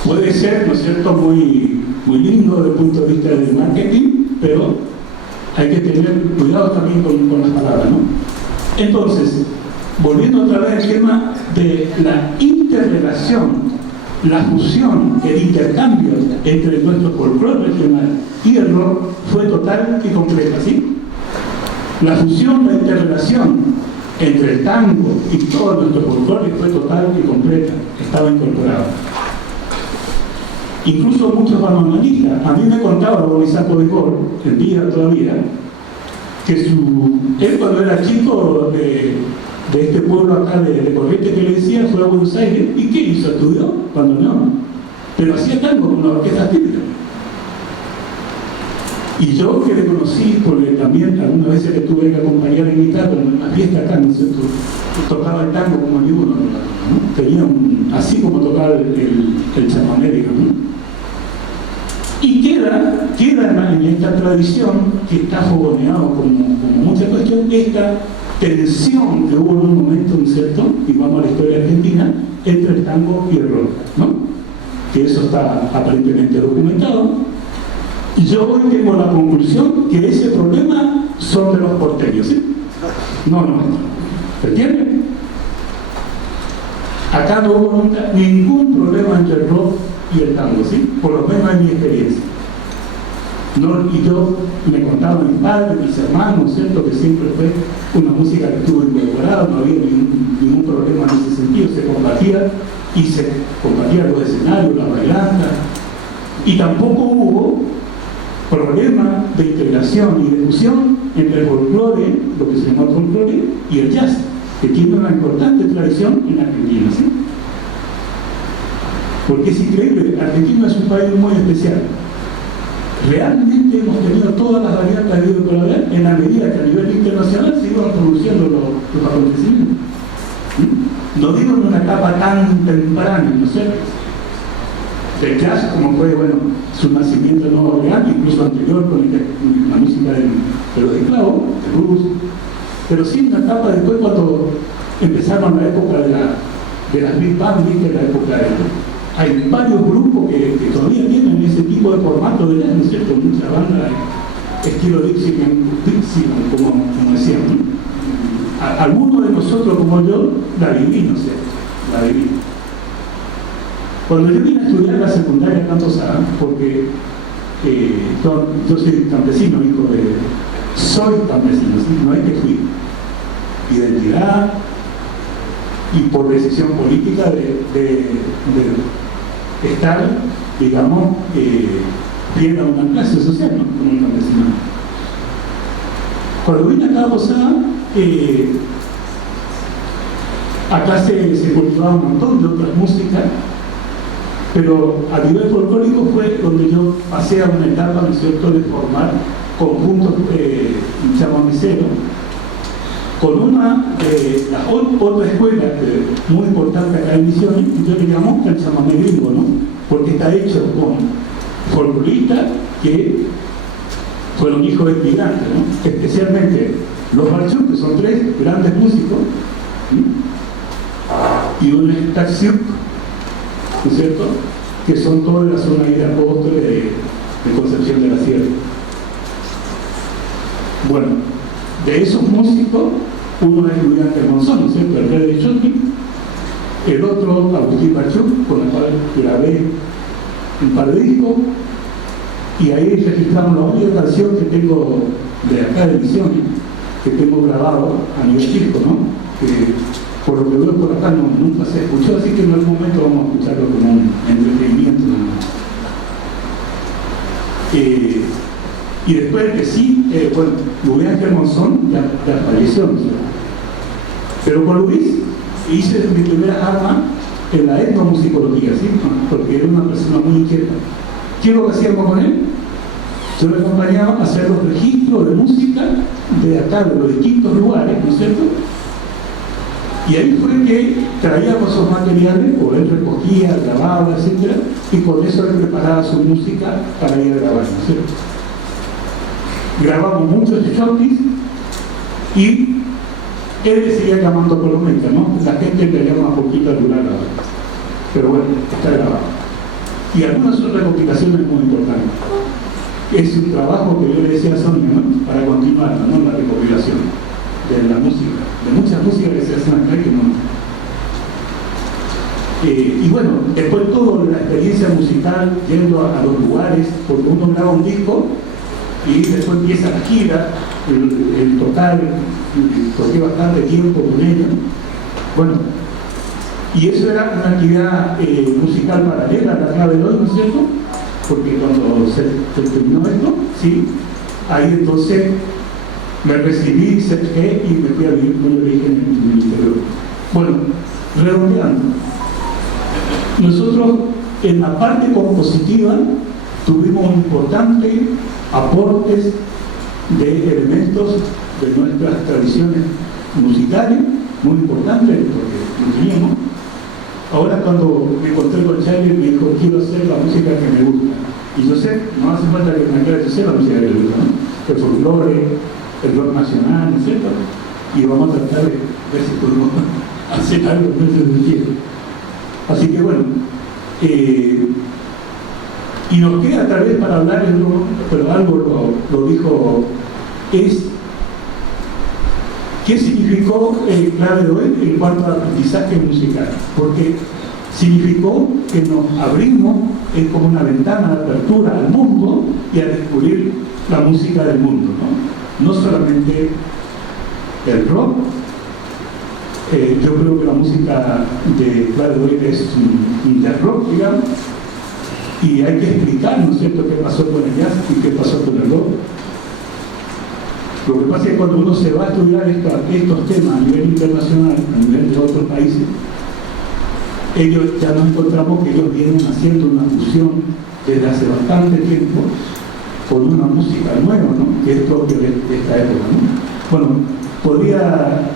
puede ser, ¿no es cierto?, muy lindo desde el punto de vista del marketing, pero hay que tener cuidado también con las palabras, ¿no? Entonces, volviendo otra vez al tema de la interrelación, la fusión, el intercambio entre nuestro folclore regional y el rock fue total y completa, ¿sí? La fusión, la interrelación entre el tango y todo nuestro folclore fue total y completa, estaba incorporado. Incluso muchos bandoneonistas, a mí me contaba don Isaac Olivol, en vida todavía, que él cuando era chico de este pueblo acá de Corrientes que le decía, fue a Buenos Aires, ¿y qué hizo? Estudió bandoneón, pero hacía tango con una orquesta típica. Y yo que le conocí, porque también algunas veces le tuve que acompañar en guitarra en una fiesta acá, ¿no es cierto?, tocaba el tango como ninguno, ¿no? Tenía así como tocaba el chamamé, ¿no? Y queda en esta tradición que está fogoneado como mucha cuestión, esta tensión que hubo en un momento, ¿no es cierto?, y vamos a la historia argentina, entre el tango y el rock, ¿no? Que eso está aparentemente documentado. Y yo hoy tengo la conclusión que ese problema son de los porteños, ¿sí? No, ¿se entiende? Acá no hubo nunca ningún problema entre el rock y el tango, ¿sí? Por lo menos en mi experiencia. No, y yo me contaban mis padres, mis hermanos, ¿cierto? Que siempre fue una música que estuvo incorporada, no había ningún problema en ese sentido, se compartía los escenarios, la bailanta, y tampoco hubo problema de integración y de fusión entre el folclore, lo que se llama el folclore, y el jazz, que tiene una importante tradición en Argentina, ¿sí? Porque es increíble, Argentina es un país muy especial. Realmente hemos tenido todas las variantes de vida colonial en la medida que a nivel internacional se iban produciendo los acontecimientos. ¿Sí? No digo en una etapa tan temprana, ¿no es cierto? Del jazz, como fue, bueno, su nacimiento en Nueva Orleans, incluso anterior con la música de los esclavos, de blues, pero sí una etapa después cuando empezaron la época de las big bands, de la época de... Hay varios grupos que todavía tienen ese tipo de formato de jazz, ¿no es cierto? Muchas bandas estilo Dixieland, como decían, ¿no? Algunos de nosotros, como yo, la viví, ¿no es cierto? La viví. Cuando yo vine a estudiar la secundaria acá en Posada, porque yo soy campesino, soy campesino, ¿sí? No es que fui. Identidad y por decisión política de estar, digamos, fiel a una clase social, ¿no? Como un campesino. Cuando vine acá a Posada, acá se cultivaba un montón de otras músicas, pero a nivel folclórico fue donde yo pasé a una etapa, ¿no es cierto?, de formar conjuntos chamameceros con una de las otra escuela muy importante acá en Misiones, yo le llamo el chamamé gringo, ¿no? Porque está hecho con folcloristas que fueron hijos de migrantes, ¿no? Especialmente los Barchuk, que son 3 grandes músicos, ¿sí? Y un Taxiuk, ¿no es cierto?, que son todos de la zona de Apóstoles de Concepción de la Sierra. Bueno, de esos músicos, uno es Julián Monzón, ¿no es cierto?, el rey de Chotki, el otro, Agustín Barchuk, con el cual grabé un par de discos, y ahí registramos la única canción que tengo de acá de Misiones, que tengo grabado a nivel disco, ¿no? Que por lo que veo por acá nunca se escuchó, así que en algún momento vamos a escucharlo como un entretenimiento. Y después que sí, bueno, Luis Ángel Monzón ya falleció, ¿no? Pero con Luis hice mi primera arma en la etnomusicología, ¿sí? Porque era una persona muy inquieta. ¿Qué es lo que hacíamos con él? Yo le acompañaba a hacer los registros de música de acá, de los distintos lugares, ¿no es cierto? Y ahí fue que traíamos esos materiales, o él recogía, grababa, etc. Y con eso él preparaba su música para ir a grabar, ¿no es cierto? Grabamos muchos shorties y él le seguía llamando Colometa, ¿no? La gente le llama un poquito al rural ahora. Pero bueno, está grabado. Y algunas son recopilaciones muy importantes. Es un trabajo que yo le decía a Sonia, ¿no? Para continuar, ¿no? La recopilación de la música, de muchas músicas que se hacen acá que no. Y bueno, después toda la experiencia musical, yendo a los lugares, porque uno graba un disco y después empieza la gira, el tocar, toqué bastante tiempo con ellos. Bueno, y eso era una actividad musical paralela a la clave de hoy, ¿no es cierto? Porque cuando se terminó esto, sí, ahí entonces me recibí, cerqué y me fui a vivir con el origen en el ministerio. Bueno, redondeando, nosotros en la parte compositiva tuvimos importantes aportes de elementos de nuestras tradiciones musicales, muy importantes, porque lo teníamos. Ahora cuando me encontré con Charlie me dijo, quiero hacer la música que me gusta. Y yo sé, no hace falta que me aclares, yo sé la música que me gusta, ¿no? El folclore, el rock nacional, ¿no es cierto? Y vamos a tratar de ver si podemos hacer algo en ese sentido. Así que bueno, y nos queda tal vez para hablar, pero algo lo dijo, es ¿qué significó el clave de hoy en cuanto al aprendizaje musical? Porque significó que nos abrimos como una ventana de apertura al mundo y a descubrir la música del mundo, ¿no? No solamente el rock. Yo creo que la música de Claudio Doyle es un interrock, digamos, y hay que explicar, ¿no es cierto?, qué pasó con el jazz y qué pasó con el rock. Lo que pasa es que cuando uno se va a estudiar estos temas a nivel internacional, a nivel de otros países, ellos ya nos encontramos que ellos vienen haciendo una fusión desde hace bastante tiempo con una música nueva, ¿no?, que es propia de esta época, ¿no? Bueno, podría,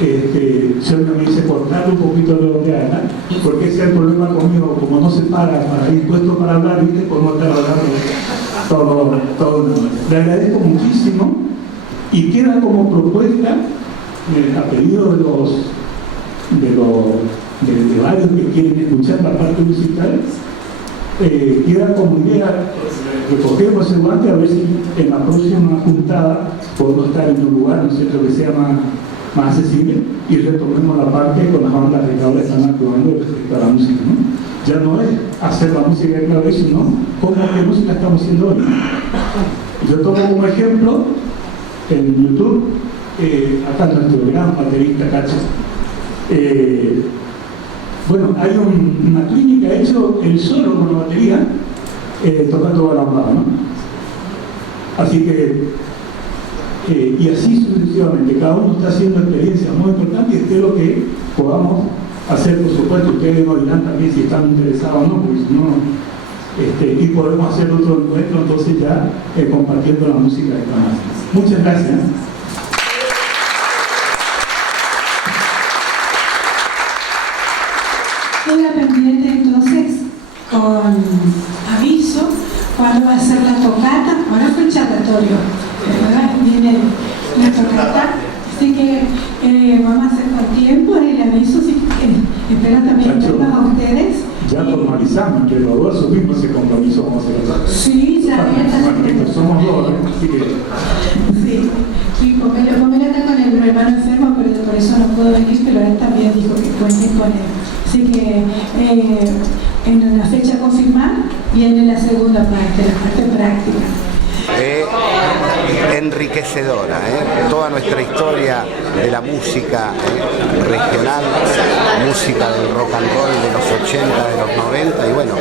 si me dice, cortar un poquito lo de acá, porque ese es el problema conmigo, como no se para ir puesto para hablar, ¿viste?, podemos estar hablando todo. Le agradezco muchísimo y queda como propuesta, a pedido de varios que quieren escuchar la parte musical, queda como idea recogemos el guante a ver si en la próxima juntada podemos estar en un lugar, ¿no es cierto?, que sea más accesible y retomemos la parte con las bandas de que ahora están actuando respecto a la música, ¿no? Ya no es hacer la música de clave, sino qué música estamos haciendo hoy. Yo tomo como ejemplo en YouTube, acá nuestro gran baterista Cacho. Bueno, hay una clínica hecho el solo con la batería, tocando a la banda, ¿no? Así que y así sucesivamente, cada uno está haciendo experiencias muy importantes y espero que podamos hacer, por supuesto, ustedes nos dirán también si están interesados o no, porque si no, y podemos hacer otro encuentro, entonces ya compartiendo la música de esta manera. Muchas gracias. Queda pendiente entonces con aviso cuándo va a ser la tocata. Ahora fue el charlatorio, ¿verdad? Viene la tocata, así que vamos a hacer con tiempo el aviso, así que espero también verlos a ustedes. Ya formalizamos, entre los dos asumimos ese compromiso, vamos a hacer. Sí, ya bueno, somos dos, así que... Sí, y Pomelo está con el hermano enfermo, pero por eso no puedo venir, pero él también dijo que cuenten con él. Así que en la fecha a confirmar viene la segunda parte, la parte práctica. Enriquecedora, toda nuestra historia de la música regional, música del rock and roll de los 80, de los 90, y bueno,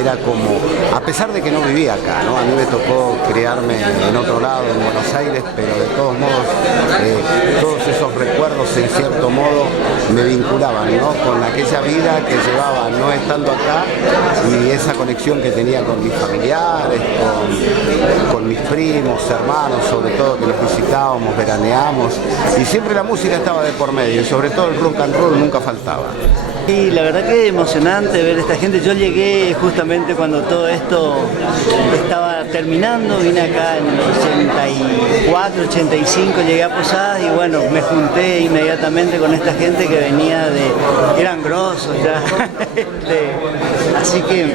era como, a pesar de que no vivía acá, ¿no? A mí me tocó criarme en otro lado, en Buenos Aires, pero de todos modos, todos esos recuerdos en cierto modo me vinculaban, ¿no?, con aquella vida que llevaba no estando acá y esa conexión que tenía con mis familiares, con mis primos, hermanos, sobre todo, que los visitábamos, veraneamos, y siempre la música estaba de por medio, y sobre todo el rock and roll nunca faltaba. Y la verdad que emocionante ver a esta gente. Yo llegué justamente cuando todo esto estaba terminando, vine acá en el 84, 85, llegué a Posadas y bueno, me junté inmediatamente con esta gente que venía eran grosos ya. Así que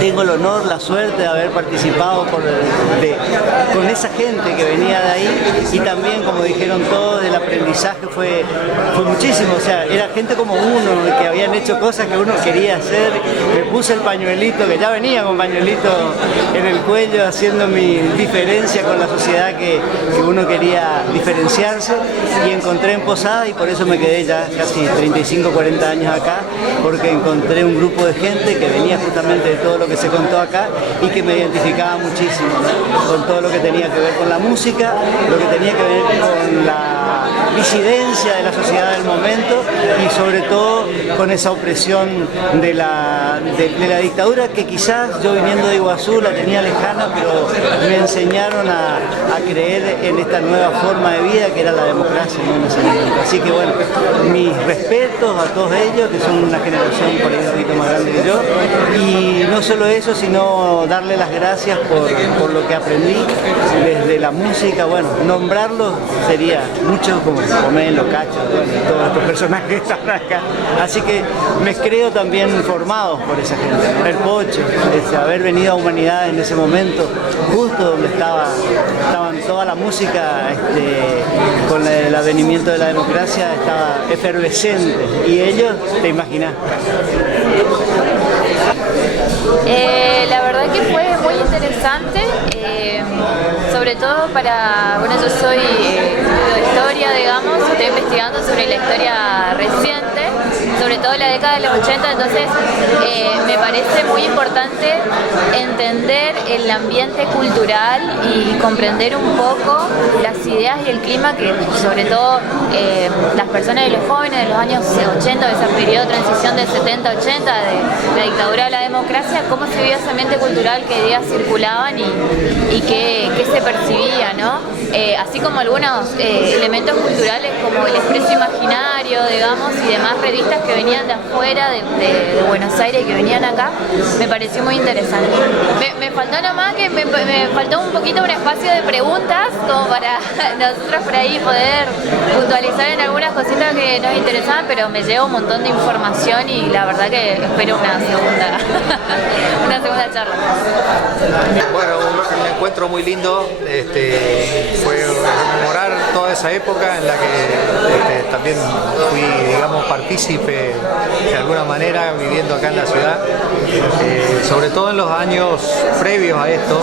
tengo el honor, la suerte de haber participado con esa gente que venía de ahí, y también, como dijeron todos, el aprendizaje fue muchísimo. O sea, era gente como uno, que habían hecho cosas que uno quería hacer. Me puse el pañuelito, que ya venía con pañuelito en el cuello, haciendo mi diferencia con la sociedad que uno quería diferenciarse, y encontré en Posadas, y por eso me quedé ya casi 35, 40 años acá, porque encontré un grupo de gente que venía justamente de todo lo que se contó acá y que me identificaba muchísimo, ¿no?, con todo lo que tenía que ver con la música, lo que tenía que ver con la disidencia de la sociedad del momento, y sobre todo con esa opresión de la dictadura, que quizás yo, viniendo de Iguazú, la tenía lejana, pero me enseñaron a creer en esta nueva forma de vida que era la democracia, ¿no?, en ese momento. Así que bueno, mis respetos a todos ellos, que son una generación por ahí un poquito más grande que yo, y no solo eso, sino darle las gracias por lo que aprendí desde la música. Bueno, nombrarlos sería mucho, como Pomelo, Cacho, bueno, todos estos personajes que están acá. Así que me creo también formados por esa gente, ¿no? El Pocho, haber venido a Humanidades en ese momento, justo donde estaban toda la música, con el advenimiento de la democracia, estaba efervescente, y ellos, te imaginas. La verdad que fue muy interesante. bueno, yo soy de historia, digamos, estoy investigando sobre la historia reciente, sobre todo la década de los 80, entonces me parece muy importante entender el ambiente cultural y comprender un poco las ideas y el clima que sobre todo las personas y los jóvenes de los años 80, de ese periodo de transición del 70-80, de la dictadura a la democracia, cómo se vivía ese ambiente cultural, qué ideas circulaban y qué se percibía, ¿no? Así como algunos elementos culturales como el Expreso Imaginario, digamos, y demás revistas que venían de afuera, de Buenos Aires, que venían acá, me pareció muy interesante. Me faltó nomás que me faltó un poquito un espacio de preguntas, como para nosotros por ahí poder puntualizar en algunas cositas que nos interesaban, pero me llevo un montón de información y la verdad que espero una segunda charla. Bueno, un encuentro muy lindo, fue rememorar toda esa época en la que también fui, digamos, partícipe de alguna manera viviendo acá en la ciudad, sobre todo en los años previos a esto.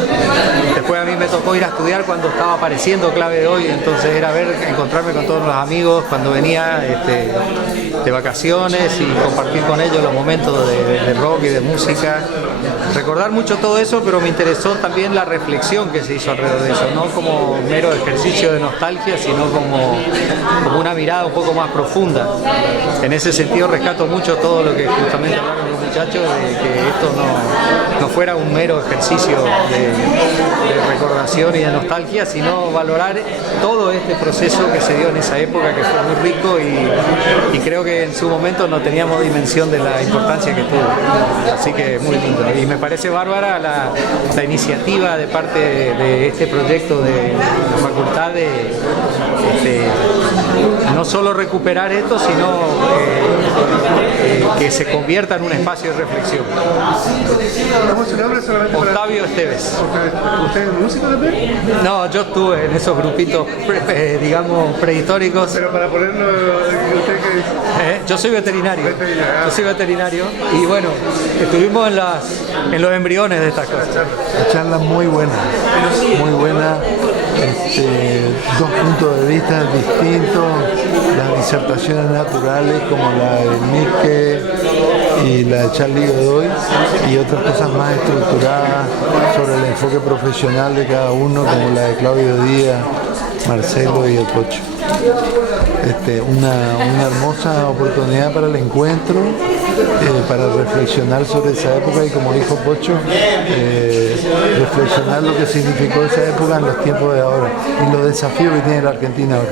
Después a mí me tocó ir a estudiar cuando estaba apareciendo Clave de Hoy, entonces era encontrarme con todos los amigos cuando venía de vacaciones y compartir con ellos los momentos de rock y de música. Recordar mucho todo eso, pero me interesó también la reflexión que se hizo alrededor de eso, no como mero ejercicio de nostalgia, sino como una mirada un poco más profunda. En ese sentido rescato mucho todo lo que justamente hablaron los muchachos, de que esto no fuera un mero ejercicio de recordación y de nostalgia, sino valorar todo este proceso que se dio en esa época, que fue muy rico y creo que en su momento no teníamos dimensión de la importancia que tuvo. Así que muy lindo. Y me parece bárbara la iniciativa de parte de este proyecto de la facultad de no solo recuperar esto, sino que se convierta en un espacio de reflexión. ¿Cómo se llama solamente? Octavio Esteves. ¿Usted es músico también? No, yo estuve en esos grupitos, digamos, prehistóricos. Pero para ponerlo, ¿usted qué dice? Yo soy veterinario. Yo soy veterinario y bueno, estuvimos en los embriones de estas cosas. La charla muy buena, dos puntos de vista distintos, las disertaciones naturales como la de Mique y la de Charlie Godoy y otras cosas más estructuradas sobre el enfoque profesional de cada uno, como la de Claudio Díaz, Marcelo y el Pocho. Una hermosa oportunidad para el encuentro, para reflexionar sobre esa época y, como dijo Pocho, reflexionar lo que significó esa época en los tiempos de ahora y los desafíos que tiene la Argentina ahora.